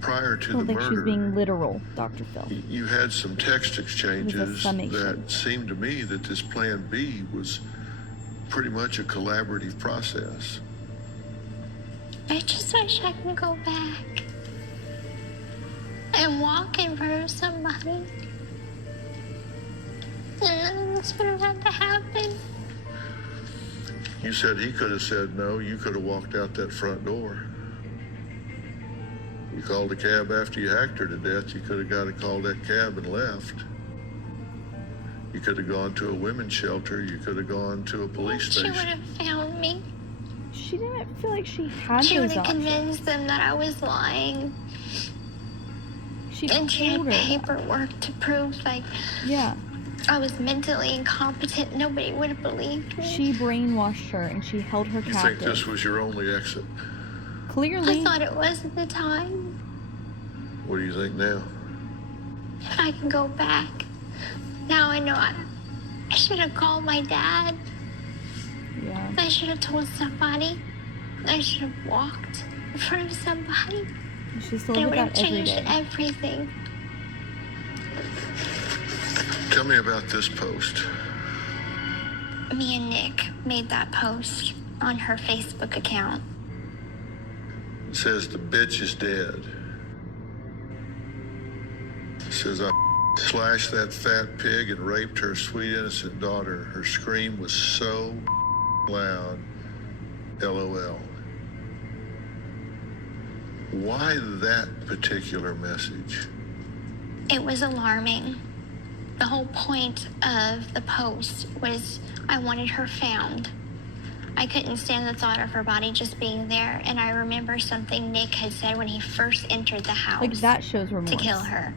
prior to I don't the think she's murder, being literal, Dr. Phil. you had some text exchanges that seemed to me that this Plan B was pretty much a collaborative process. I just wish I could go back and walk in front of somebody. And none of this would have had to happen. You said he could have said no. You could have walked out that front door. You called a cab after you hacked her to death. You could have got to call that cab and left. You could have gone to a women's shelter. You could have gone to a police She station. would have found me. She didn't feel like she had She would those have options. convinced them that I was lying. And she had told her that. paperwork to prove, Yeah. I was mentally incompetent. Nobody would have believed me. She brainwashed her and she held her You captive. think this was your only exit? Clearly. I thought it was at the time. What do you think now? If I can go back. Now I know I should have called my dad. Yeah. I should have told somebody. I should have walked in front of somebody. You should still It look would at have that every changed day. everything. Tell me about this post. Me and Nick made that post on her Facebook account. It says the bitch is dead. It says I slashed that fat pig and raped her sweet innocent daughter. Her scream was so loud. LOL. Why that particular message? It was alarming. The whole point of the post was I wanted her found. I couldn't stand the thought of her body just being there, and I remember something Nick had said when he first entered the house. Like, that shows remorse. To kill her.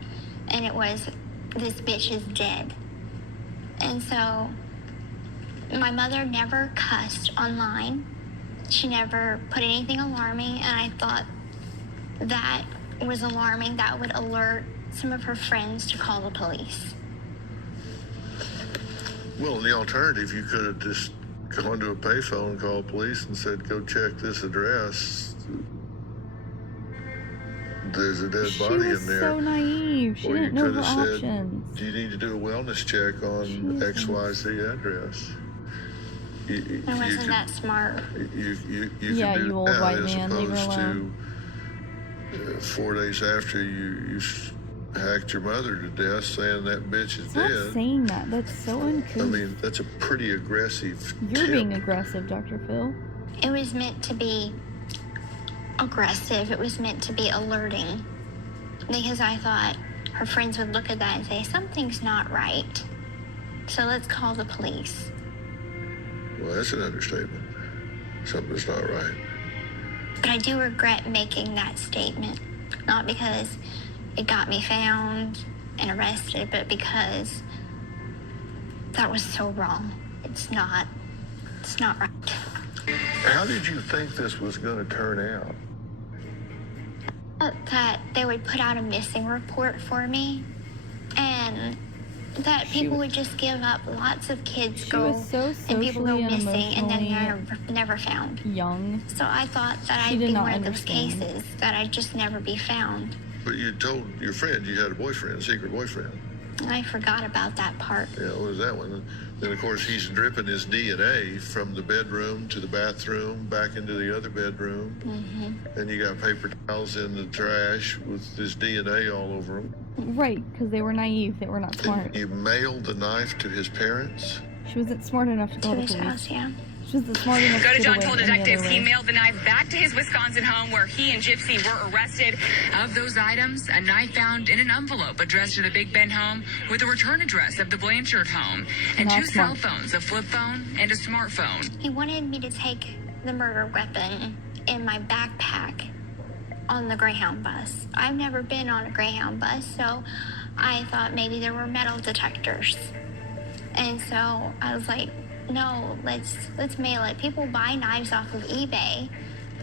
And it was, this bitch is dead. And so, my mother never cussed online. She never put anything alarming, and I thought that was alarming. That would alert some of her friends to call the police. Well, the alternative, you could have just gone to a payphone and called police and said, go check this address. There's a dead body in there. She was so naive. She Or you didn't know could her have said, options. do you need to do a wellness check on XYZ address? I wasn't that smart. You Yeah, can do you old that white as man, leave her opposed alone. to 4 days after you hacked your mother to death saying that bitch is Stop dead. saying that. That's so uncouth. I mean, that's a pretty aggressive You're tip. being aggressive, Dr. Phil. It was meant to be aggressive. It was meant to be alerting, because I thought her friends would look at that and say, something's not right, so let's call the police. Well, that's an understatement. Something's not right. But I do regret making that statement, not because it got me found and arrested, but because that was so wrong. It's not right. How did you think this was going to turn out? That they would put out a missing report for me, and that people would just give up. Lots of kids go, and people go missing, and then they're never found. Young. So I thought that I'd be one of those cases, that I'd just never be found. But you told your friend you had a boyfriend, a secret boyfriend. I forgot about that part. Yeah, what was that one? Then, of course, he's dripping his DNA from the bedroom to the bathroom, back into the other bedroom. Mm-hmm. And you got paper towels in the trash with his DNA all over them. Right, because they were naive. They were not smart. And you mailed the knife to his parents? She wasn't smart enough to call the police. House, yeah. She wasn't smart enough Go to to get John away told any detectives other he way. mailed the knife back to his Wisconsin home where he and Gypsy were arrested. Of those items, a knife found in an envelope addressed to the Big Ben home with a return address of the Blanchard home, and Not 2 smart. cell phones, a flip phone and a smartphone. He wanted me to take the murder weapon in my backpack on the Greyhound bus. I've never been on a Greyhound bus, so I thought maybe there were metal detectors. And so I was like, no, let's mail it. People buy knives off of eBay,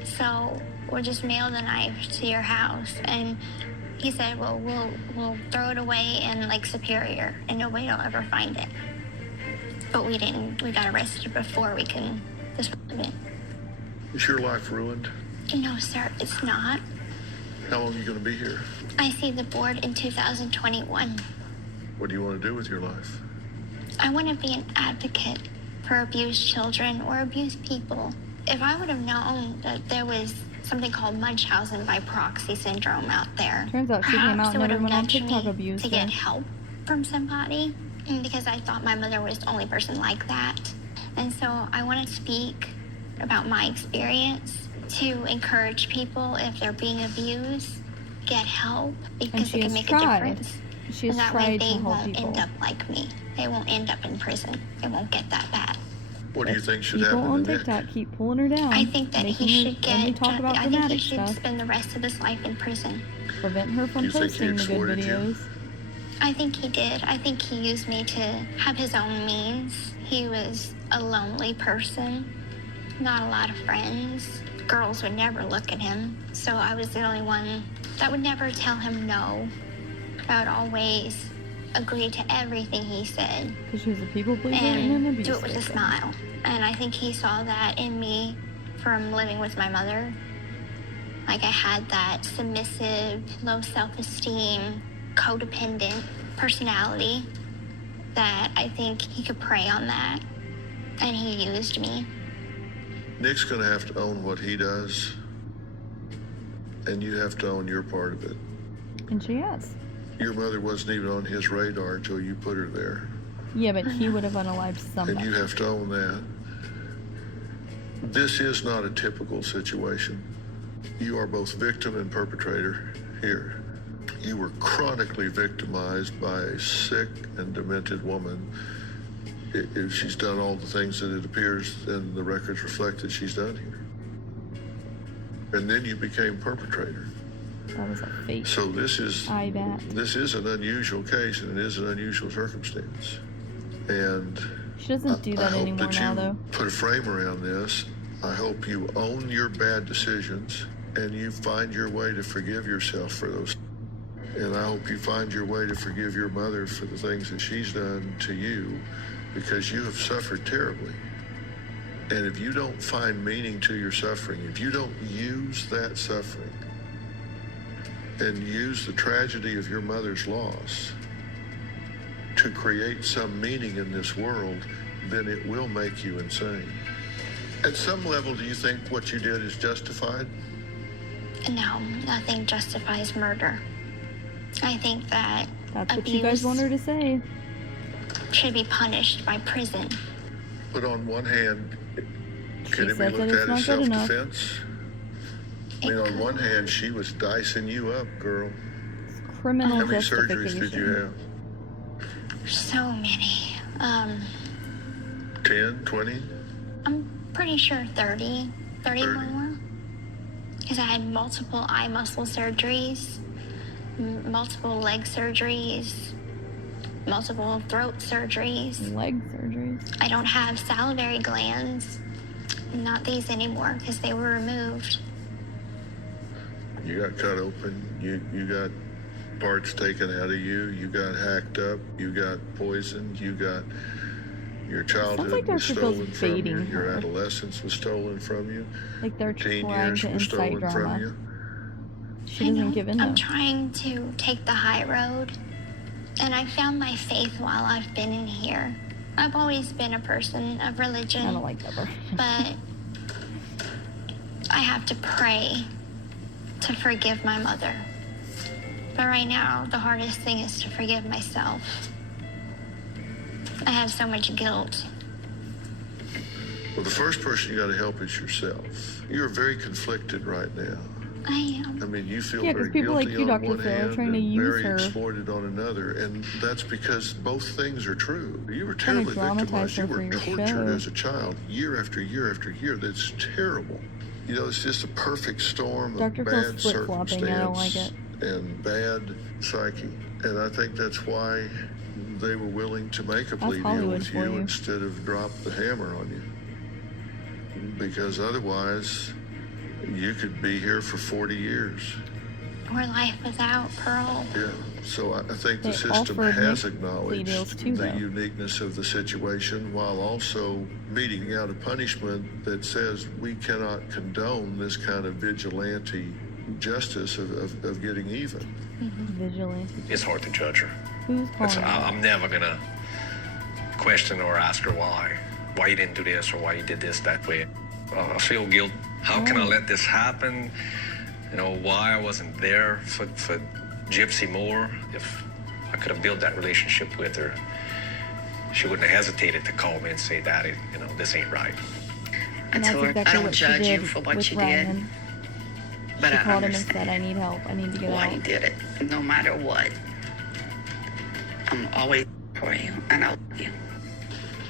so we'll just mail the knife to your house. And he said, well, we'll throw it away in Lake Superior, and nobody will ever find it. But we didn't. We got arrested before we can dispose of it. Is your life ruined? No, sir, it's not. How long are you going to be here? I see the board in 2021. What do you want to do with your life? I want to be an advocate for abused children or abused people. If I would have known that there was something called Munchausens By Proxy syndrome out there, Turns out she came out and everyone on TikTok abused to her. get help from somebody, because I thought my mother was the only person like that. And so I want to speak about my experience to encourage people, if they're being abused, get help, because it can make a difference. She has and that way tried to they help won't people. end up like me. They won't end up in prison. It won't get that bad. What do you think should People happen on to Nick? TikTok keep pulling her down. I think that making he her should only get. talk about I think he dramatic should stuff. spend the rest of his life in prison. Prevent her from You think he posting the good exploited you? videos. I think he did. I think he used me to have his own means. He was a lonely person, not a lot of friends. Girls would never look at him, so I was the only one that would never tell him no. I would always agree to everything he said. Because she was a people pleaser and an And abuser. do it with a smile. And I think he saw that in me from living with my mother. Like, I had that submissive, low self-esteem, codependent personality that I think he could prey on that. And he used me. Nick's going to have to own what he does, and you have to own your part of it. And she has. Your mother wasn't even on his radar until you put her there. Yeah, but he would have unalived somebody. And you have to own that. This is not a typical situation. You are both victim and perpetrator here. You were chronically victimized by a sick and demented woman. If she's done all the things that it appears and the records reflect that she's done here. And then you became perpetrator. That was a fake. So this is an unusual case, and it is an unusual circumstance. And She doesn't do that anymore now, though. Put a frame around this. I hope you own your bad decisions and you find your way to forgive yourself for those. And I hope you find your way to forgive your mother for the things that she's done to you, because you have suffered terribly. And if you don't find meaning to your suffering, if you don't use that suffering and use the tragedy of your mother's loss to create some meaning in this world, then it will make you insane. At some level, do you think what you did is justified? No, nothing justifies murder. I think that That's what you guys want her to say. should be punished by prison. But on one hand, She can it be says that looked it's at not as good enough. self-defense? I mean, on one hand, she was dicing you up, girl. Criminal How many justification. surgeries did you have? So many. 10, 20? I'm pretty sure 30 more. Because I had multiple eye muscle surgeries, multiple leg surgeries, multiple throat surgeries. Leg surgeries? I don't have salivary glands. Not these anymore because they were removed. You got cut open. You got parts taken out of you. You got hacked up. You got poisoned. You got your childhood was stolen from you. Your adolescence was stolen from you. Like they're Teen trying years to were incite stolen drama. from you. She doesn't give in though. I'm trying to take the high road, and I found my faith while I've been in here. I've always been a person of religion. I don't like that part. But I have to pray to forgive my mother. But right now, the hardest thing is to forgive myself. I have so much guilt. Well, the first person you got to help is yourself. You're very conflicted right now. I am. I mean, you feel Yeah, very 'cause people guilty like you, on Dr. one Phil, are hand trying to and use very her. exploited on another, and that's because both things are true. You were Trying to terribly dramatize victimized. her You for were your tortured show. as a child, year after year after year. That's terrible. You know, it's just a perfect storm of Dr. Phil's bad flip-flopping. I don't like circumstance it. and bad psyche. And I think that's why they were willing to make a plea deal Hollywood with for you you. instead of drop the hammer on you. Because otherwise, you could be here for 40 years. Or life without Pearl. Yeah, so I think the They system offered has me plea acknowledged deals too, the though. uniqueness of the situation while also meting out a punishment that says we cannot condone this kind of vigilante justice of getting even. Vigilante. It's hard to judge her. Who's calling? I'm never gonna question or ask her why you didn't do this or why you did this that way. I feel guilt. How can I let this happen? You know, why I wasn't there for Gypsy more. If I could have built that relationship with her, she wouldn't have hesitated to call me and say, Daddy, you know, this ain't right. I told her, I don't judge you for what you did. But She I called him and understand said, I need help. I need to get why out. you did it. No matter what, I'm always for you, and I love you.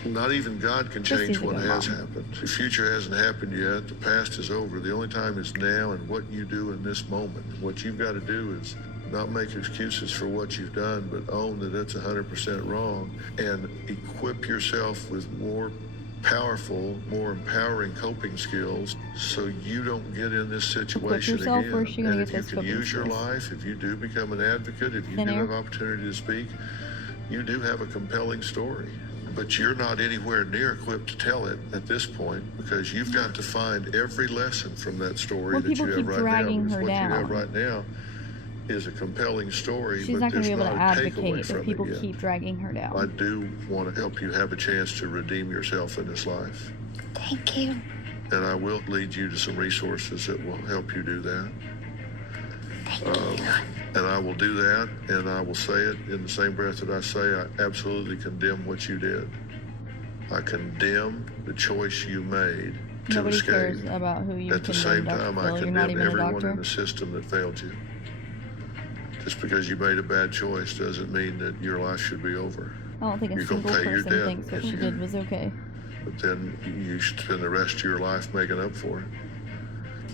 Not even God can Just change need to what go has home. happened. The future hasn't happened yet. The past is over. The only time is now and what you do in this moment. What you've got to do is not make excuses for what you've done, but own that it's 100% wrong and equip yourself with more powerful, more empowering coping skills so you don't get in this situation yourself, again. where's she gonna And get if you those can coping use your skills? life, if you do become an advocate, if you Thin do air? have opportunity to speak, you do have a compelling story. But you're not anywhere near equipped to tell it at this point because you've got to find every lesson from that story Well, that you people have keep right now. dragging Because her what you have down. right now is a compelling story, She's but not going there's to be able not to a takeaway advocate from if people it yet. keep dragging her down. I do want to help you have a chance to redeem yourself in this life. Thank you. And I will lead you to some resources that will help you do that. And I will do that, and I will say it in the same breath that I say I absolutely condemn what you did. I condemn the choice you made to Nobody escape. cares about who you At the condemn, same Dr. time, I Phil. You're not condemn even a everyone doctor. in the system that failed you. Just because you made a bad choice doesn't mean that your life should be over. I don't think a You're gonna single pay your person debt. thinks what she did was okay. But then you should spend the rest of your life making up for it.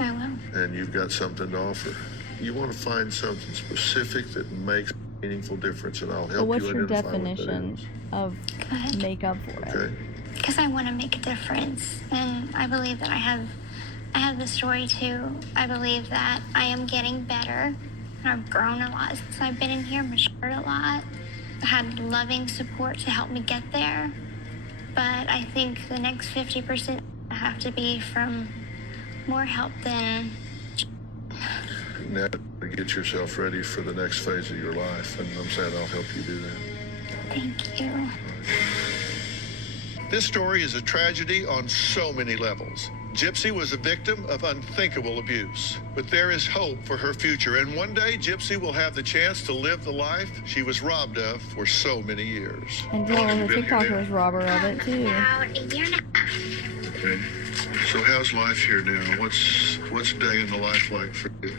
I will. And you've got something to offer. You want to find something specific that makes a meaningful difference, and I'll But help what's you your identify what that definition is. of make up for it? Okay. Because I want to make a difference, and I believe that I have the story too. I believe that I am getting better. I've grown a lot since I've been in here, matured a lot. I had loving support to help me get there. But I think the next 50% have to be from more help than. Now to get yourself ready for the next phase of your life, and I'm saying I'll help you do that. Thank you. This story is a tragedy on so many levels. Gypsy was a victim of unthinkable abuse, but there is hope for her future, and one day Gypsy will have the chance to live the life she was robbed of for so many years. And Joel, the TikTokers rob her of it too. About a year and a half. Okay. So how's life here now? What's a day in the life like for you?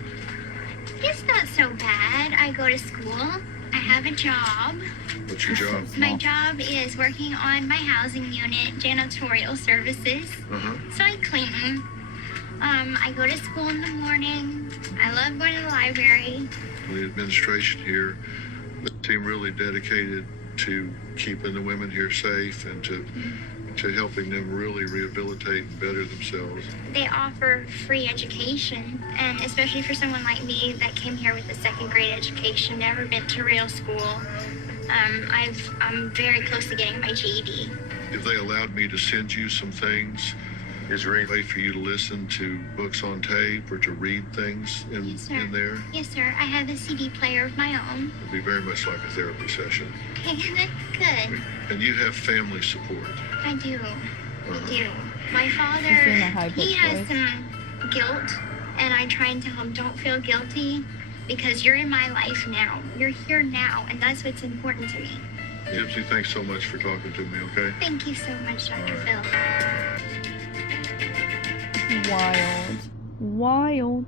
It's not so bad. I go to school. I have a job. What's your job? My job is working on my housing unit, janitorial services. So I clean. I go to school in the morning. I love going to the library. The administration here seem really dedicated to keeping the women here safe and to helping them really rehabilitate and better themselves. They offer free education, and especially for someone like me that came here with a second grade education, never been to real school, I'm very close to getting my GED. If they allowed me to send you some things, is there any way for you to listen to books on tape or to read things in there? Yes, sir. I have a CD player of my own. It'd be very much like a therapy session. Okay, good. And you have family support. I do. I do. My father, he has some guilt, and I try and tell him, don't feel guilty, because you're in my life now. You're here now, and that's what's important to me. Gypsy, thanks so much for talking to me, okay? Thank you so much, Dr. Phil. Wild.